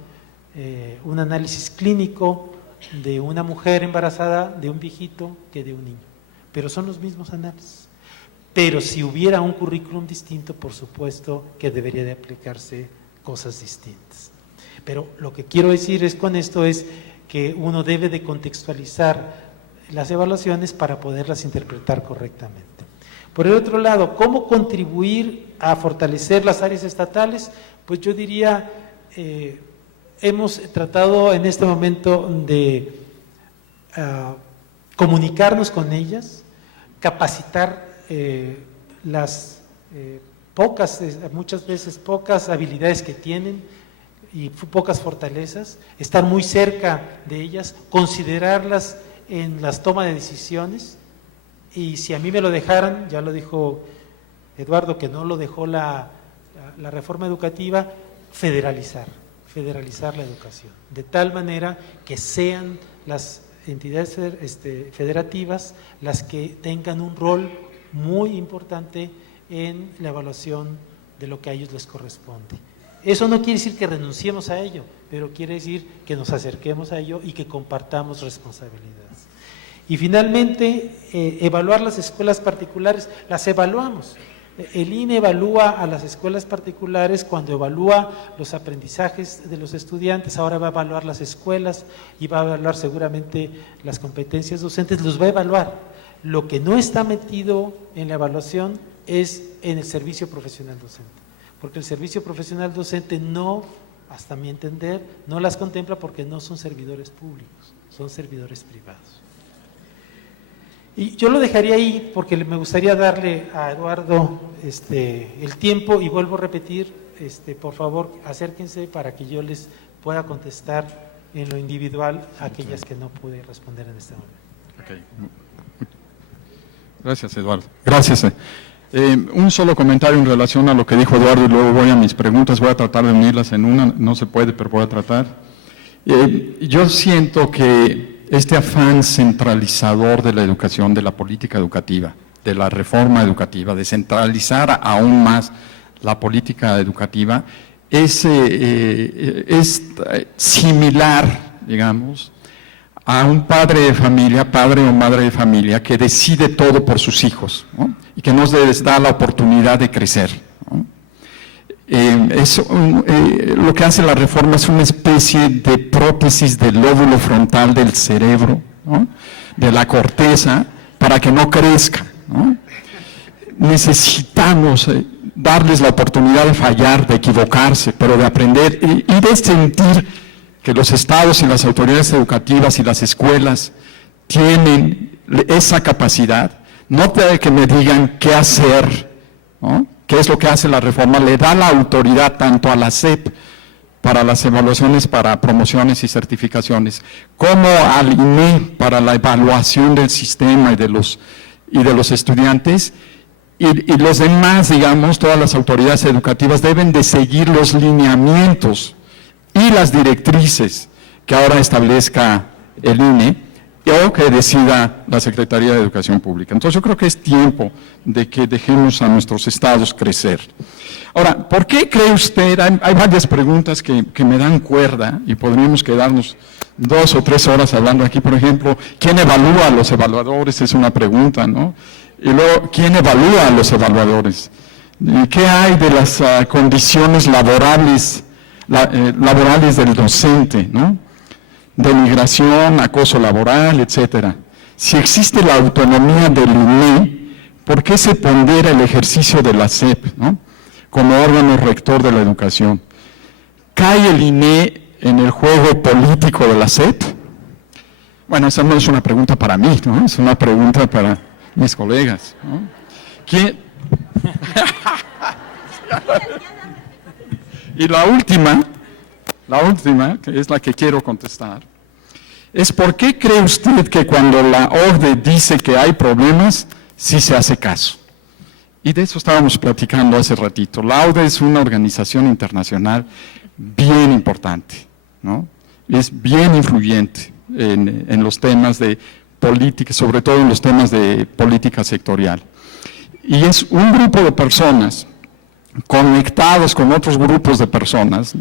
un análisis clínico de una mujer embarazada, de un viejito, que de un niño. Pero son los mismos análisis. Pero si hubiera un currículum distinto, por supuesto que debería de aplicarse cosas distintas. Pero lo que quiero decir con esto es que uno debe de contextualizar las evaluaciones para poderlas interpretar correctamente. Por el otro lado, ¿cómo contribuir a fortalecer las áreas estatales? Pues yo diría, hemos tratado en este momento de comunicarnos con ellas, capacitar las muchas veces pocas habilidades que tienen y pocas fortalezas, estar muy cerca de ellas, considerarlas en las tomas de decisiones, y si a mí me lo dejaran, ya lo dijo Eduardo, que no lo dejó la reforma educativa, federalizar la educación, de tal manera que sean las entidades federativas las que tengan un rol muy importante en la evaluación de lo que a ellos les corresponde. Eso no quiere decir que renunciemos a ello, pero quiere decir que nos acerquemos a ello y que compartamos responsabilidades. Y finalmente, evaluar las escuelas particulares, las evaluamos. El INE evalúa a las escuelas particulares cuando evalúa los aprendizajes de los estudiantes, ahora va a evaluar las escuelas y va a evaluar seguramente las competencias docentes, los va a evaluar. Lo que no está metido en la evaluación es en el servicio profesional docente, porque el servicio profesional docente no, hasta mi entender, no las contempla porque no son servidores públicos, son servidores privados. Y yo lo dejaría ahí porque me gustaría darle a Eduardo el tiempo, y vuelvo a repetir, por favor acérquense para que yo les pueda contestar en lo individual a aquellas que no pude responder en este momento. Okay. Gracias, Eduardo. Gracias. Un solo comentario en relación a lo que dijo Eduardo y luego voy a mis preguntas, voy a tratar de unirlas en una, no se puede, pero voy a tratar. Yo siento que este afán centralizador de la educación, de la política educativa, de la reforma educativa, de centralizar aún más la política educativa es similar, digamos, a un padre de familia, padre o madre de familia, que decide todo por sus hijos, ¿no? Y que no les da la oportunidad de crecer, ¿no? Lo que hace la reforma es una especie de prótesis del lóbulo frontal del cerebro, ¿no? De la corteza, para que no crezca, ¿no? Necesitamos darles la oportunidad de fallar, de equivocarse, pero de aprender y de sentir que los estados y las autoridades educativas y las escuelas tienen esa capacidad, no de que me digan qué hacer, ¿no? ¿Qué es lo que hace la reforma? Le da la autoridad tanto a la SEP para las evaluaciones, para promociones y certificaciones, como al INE para la evaluación del sistema y de los estudiantes, y los demás, digamos, todas las autoridades educativas deben de seguir los lineamientos y las directrices que ahora establezca el INE o que decida la Secretaría de Educación Pública. Entonces yo creo que es tiempo de que dejemos a nuestros estados crecer. Ahora, ¿por qué cree usted? Hay varias preguntas que me dan cuerda y podríamos quedarnos 2 o 3 horas hablando aquí. Por ejemplo, ¿quién evalúa a los evaluadores? Es una pregunta, ¿no? Y luego, ¿quién evalúa a los evaluadores? ¿Qué hay de las condiciones laborales del docente, ¿no? Denigración, acoso laboral, etcétera. Si existe la autonomía del INE, ¿por qué se pondera el ejercicio de la SEP, ¿no? Como órgano rector de la educación? ¿Cae el INE en el juego político de la SEP? Bueno, esa no es una pregunta para mí, ¿no? Es una pregunta para mis colegas, ¿no? ¿Quién? Y la última, que es la que quiero contestar, es ¿por qué cree usted que cuando la OCDE dice que hay problemas, sí se hace caso? Y de eso estábamos platicando hace ratito. La OCDE es una organización internacional bien importante, ¿no? Es bien influyente en los temas de política, sobre todo en los temas de política sectorial. Y es un grupo de personas conectados con otros grupos de personas,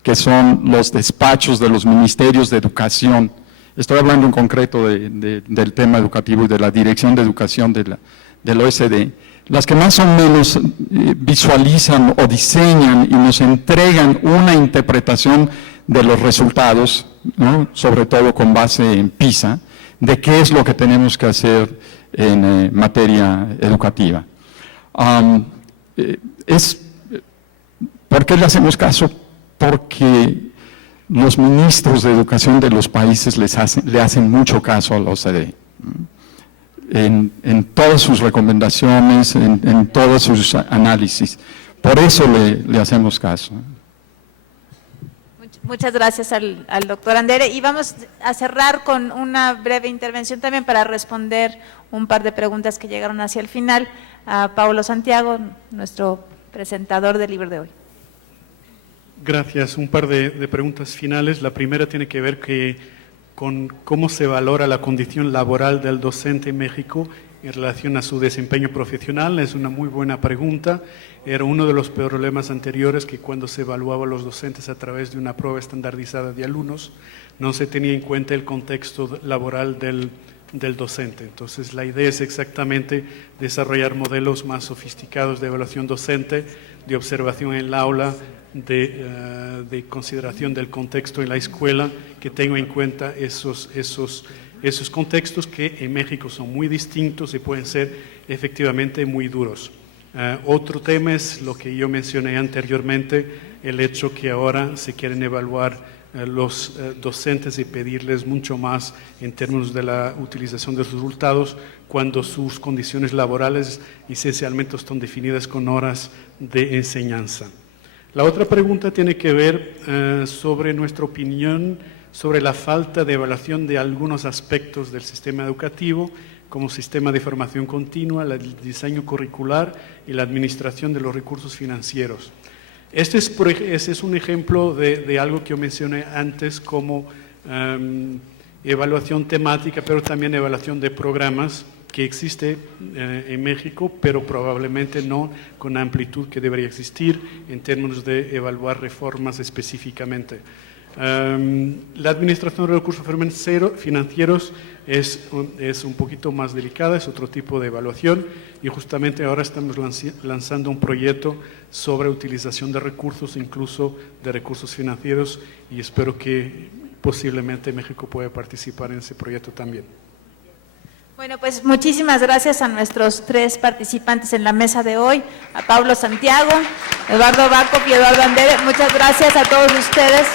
que son los despachos de los ministerios de educación. Estoy hablando en concreto del tema educativo y de la dirección de educación del OECD, las que más o menos visualizan o diseñan y nos entregan una interpretación de los resultados, ¿no? Sobre todo con base en PISA, de qué es lo que tenemos que hacer en materia educativa. ¿Por qué le hacemos caso? Porque los ministros de educación de los países le hacen mucho caso a la OCDE, en todas sus recomendaciones, en todos sus análisis. Por eso le hacemos caso. Muchas gracias al doctor Andere. Y vamos a cerrar con una breve intervención también para responder un par de preguntas que llegaron hacia el final a Paulo Santiago, nuestro presentador del libro de hoy. Gracias. Un par de preguntas finales. La primera tiene que ver con cómo se valora la condición laboral del docente en México en relación a su desempeño profesional. Es una muy buena pregunta. Era uno de los problemas anteriores, que cuando se evaluaba a los docentes a través de una prueba estandardizada de alumnos, no se tenía en cuenta el contexto laboral del docente. Entonces, la idea es exactamente desarrollar modelos más sofisticados de evaluación docente, de observación en el aula, de consideración del contexto en la escuela, que tenga en cuenta esos contextos que en México son muy distintos y pueden ser efectivamente muy duros. Otro tema es lo que yo mencioné anteriormente, el hecho que ahora se quieren evaluar los docentes y pedirles mucho más en términos de la utilización de los resultados, cuando sus condiciones laborales esencialmente están definidas con horas de enseñanza. La otra pregunta tiene que ver sobre nuestra opinión sobre la falta de evaluación de algunos aspectos del sistema educativo, como sistema de formación continua, el diseño curricular y la administración de los recursos financieros. Este es un ejemplo de algo que yo mencioné antes como evaluación temática, pero también evaluación de programas, que existe en México, pero probablemente no con la amplitud que debería existir en términos de evaluar reformas específicamente. La administración de recursos financieros es un poquito más delicada, es otro tipo de evaluación, y justamente ahora estamos lanzando un proyecto sobre utilización de recursos, incluso de recursos financieros, y espero que posiblemente México pueda participar en ese proyecto también. Bueno, pues muchísimas gracias a nuestros 3 participantes en la mesa de hoy, a Paulo Santiago, Eduardo Bacop y Eduardo Andere. Muchas gracias a todos ustedes.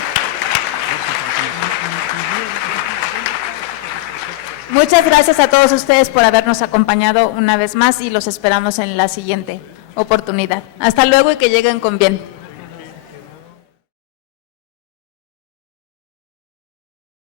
Muchas gracias a todos ustedes por habernos acompañado una vez más y los esperamos en la siguiente oportunidad. Hasta luego y que lleguen con bien.